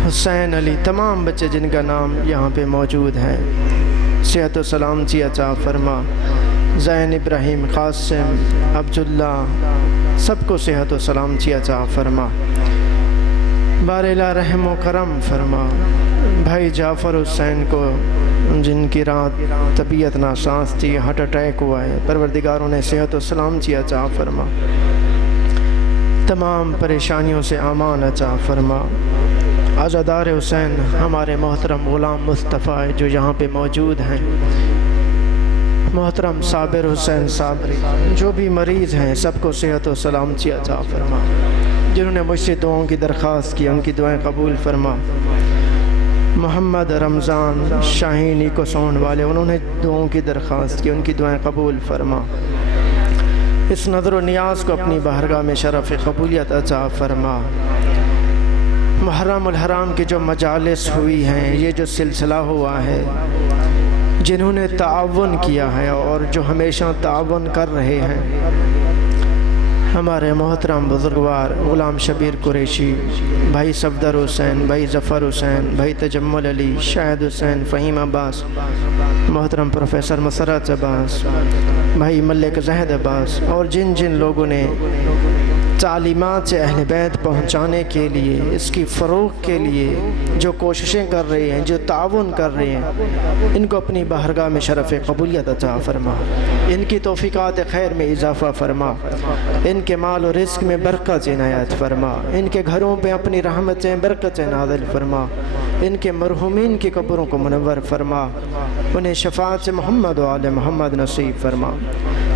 حسین علی، تمام بچے جن کا نام یہاں پہ موجود ہے، صحت و سلامتی عطا فرما۔ زین ابراہیم، قاسم، عبداللہ، سب کو صحت و سلامتی عطا فرما، بار الہ رحم و کرم فرما۔ بھائی جعفر حسین کو جن کی رات طبیعت ناساز تھی، ہارٹ اٹیک ہوا ہے، پروردگار انہیں صحت و سلامتی عطا فرما، تمام پریشانیوں سے امان عطا فرما۔ عزادار حسین ہمارے محترم غلام مصطفیٰ جو یہاں پہ موجود ہیں، محترم صابر حسین صابری، جو بھی مریض ہیں سب کو صحت و سلامتی عطا فرما، جنہوں نے مجھ سے دعاؤں کی درخواست کی ان کی دعائیں قبول فرما۔ محمد رمضان شاہینی کو سون والے، انہوں نے دعاؤں کی درخواست کی، ان کی دعائیں قبول فرما۔ اس نظر و نیاز کو اپنی بارگاہ میں شرف قبولیت عطا فرما۔ محرم الحرام کی جو مجالس ہوئی ہیں، یہ جو سلسلہ ہوا ہے، جنہوں نے تعاون کیا ہے اور جو ہمیشہ تعاون کر رہے ہیں، ہمارے محترم بزرگوار غلام شبیر قریشی، بھائی صفدر حسین، بھائی ظفر حسین، بھائی تجمل علی، شاہد حسین، فہیم عباس، محترم پروفیسر مسرت عباس، بھائی ملک زہد عباس، اور جن جن لوگوں نے تعلیمات اہل بیت پہنچانے کے لیے، اس کی فروغ کے لیے جو کوششیں کر رہے ہیں، جو تعاون کر رہے ہیں، ان کو اپنی بارگاہ میں شرف قبولیت عطا فرما، ان کی توفیقات خیر میں اضافہ فرما، ان کے مال و رزق میں برکت عنایت فرما، ان کے گھروں پہ اپنی رحمتیں برکتیں نازل فرما، ان کے مرحومین کی قبروں کو منور فرما، انہیں شفاعت محمد و آل محمد نصیب فرما،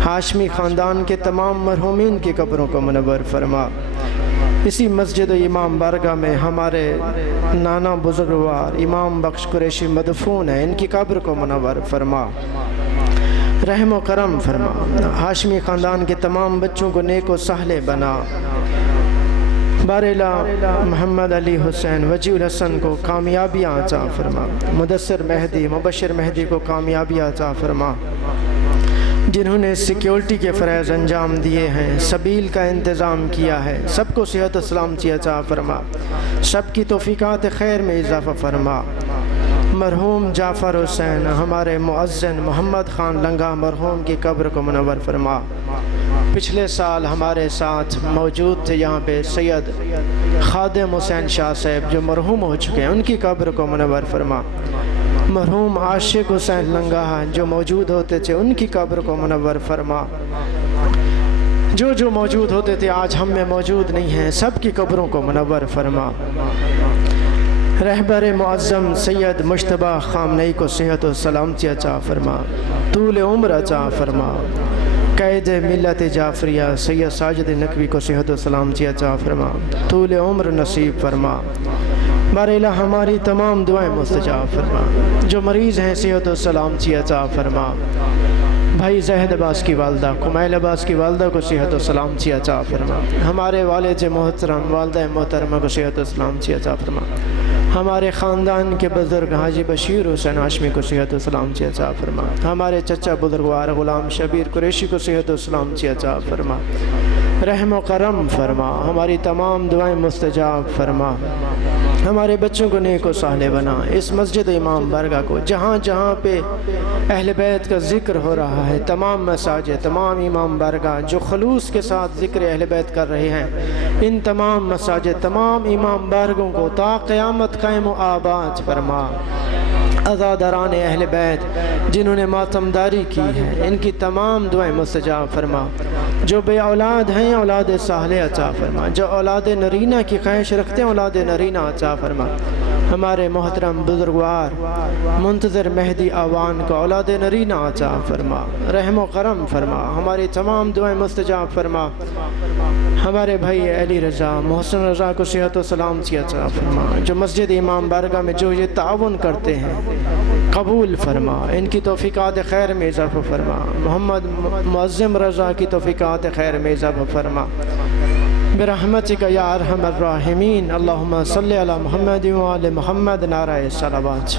ہاشمی خاندان کے تمام مرحومین کی قبروں کو منور فرما۔ اسی مسجد و امام بارگاہ میں ہمارے نانا بزرگوار امام بخش قریشی مدفون ہیں، ان کی قبر کو منور فرما، رحم و کرم فرما، ہاشمی خاندان کے تمام بچوں کو نیک و صالح بنا، بارلہ محمد علی حسین وجیہ الحسن کو کامیابیاں عطا فرما، مدثر مہدی مبشر مہدی کو کامیابیاں عطا فرما، جنہوں نے سیکیورٹی کے فرائض انجام دیے ہیں، سبیل کا انتظام کیا ہے، سب کو صحت و سلامتی عطا فرما، سب کی توفیقات خیر میں اضافہ فرما۔ مرحوم جعفر حسین ہمارے مؤذن محمد خان لنگا مرحوم کی قبر کو منور فرما۔ پچھلے سال ہمارے ساتھ موجود تھے یہاں پہ سید خادم حسین شاہ صاحب جو مرحوم ہو چکے ہیں، ان کی قبر کو منور فرما۔ مرحوم عاشق حسین لنگا جو موجود ہوتے تھے، ان کی قبر کو منور فرما۔ جو موجود ہوتے تھے آج ہم میں موجود نہیں ہیں، سب کی قبروں کو منور فرما۔ رہبر معظم سید مجتبیٰ خامنئی کو صحت و سلامتی عطا فرما، طول عمر عطا فرما۔ قائد ملت جعفریہ سید ساجد نقوی کو صحت و سلامتی عطا فرما، طول عمر نصیب فرما۔ بارالہ ہماری تمام دعائیں مستجاب فرما، جو مریض ہیں صحت و سلامتی عطا فرما۔ بھائی زہد عباس کی والدہ کمیل عباس کی والدہ کو صحت و سلامتی عطا فرما، ہمارے والد محترم والدہ محترمہ کو صحت و سلامتی عطا فرما، ہمارے خاندان کے بزرگ حاجی بشیر حسین ہاشمی کو صحت و سلامتی عطا فرما، ہمارے چچا بزرگوار غلام شبیر قریشی کو صحت و سلامتی عطا فرما، رحم و کرم فرما، ہماری تمام دعائیں مستجاب فرما، ہمارے بچوں کو نیک و صالح بنا۔ اس مسجد امام بارگاہ کو جہاں جہاں پہ اہل بیت کا ذکر ہو رہا ہے، تمام مساجد تمام امام بارگاہ جو خلوص کے ساتھ ذکر اہل بیت کر رہے ہیں، ان تمام مساجد تمام امام بارگاہوں کو تا قیامت قائم و آباد فرما۔ عزاداران اہل بیت جنہوں نے ماتمداری کی ہے، ان کی تمام دعائیں مستجاب فرما۔ جو بے اولاد ہیں اولاد صالح عطا فرما، جو اولاد نرینہ کی خواہش رکھتے ہیں اولاد نرینہ عطا فرما۔ ہمارے محترم بزرگوار منتظر مہدی آوان کو اولاد نرینہ عطا فرما، رحم و کرم فرما، ہماری تمام دعائیں مستجاب فرما۔ ہمارے بھائی علی رضا محسن رضا کو صحت و سلامتی عطا فرما، جو مسجد امام بارگاہ میں جو یہ تعاون کرتے ہیں قبول فرما، ان کی توفیقات خیر میں اضافہ فرما۔ محمد معظم رضا کی توفیقات خیر میں اضافہ فرما، برحمتک یا ارحم الراحمین۔ اللہم صلی علی محمد و آل محمد، نعرہ صلوات۔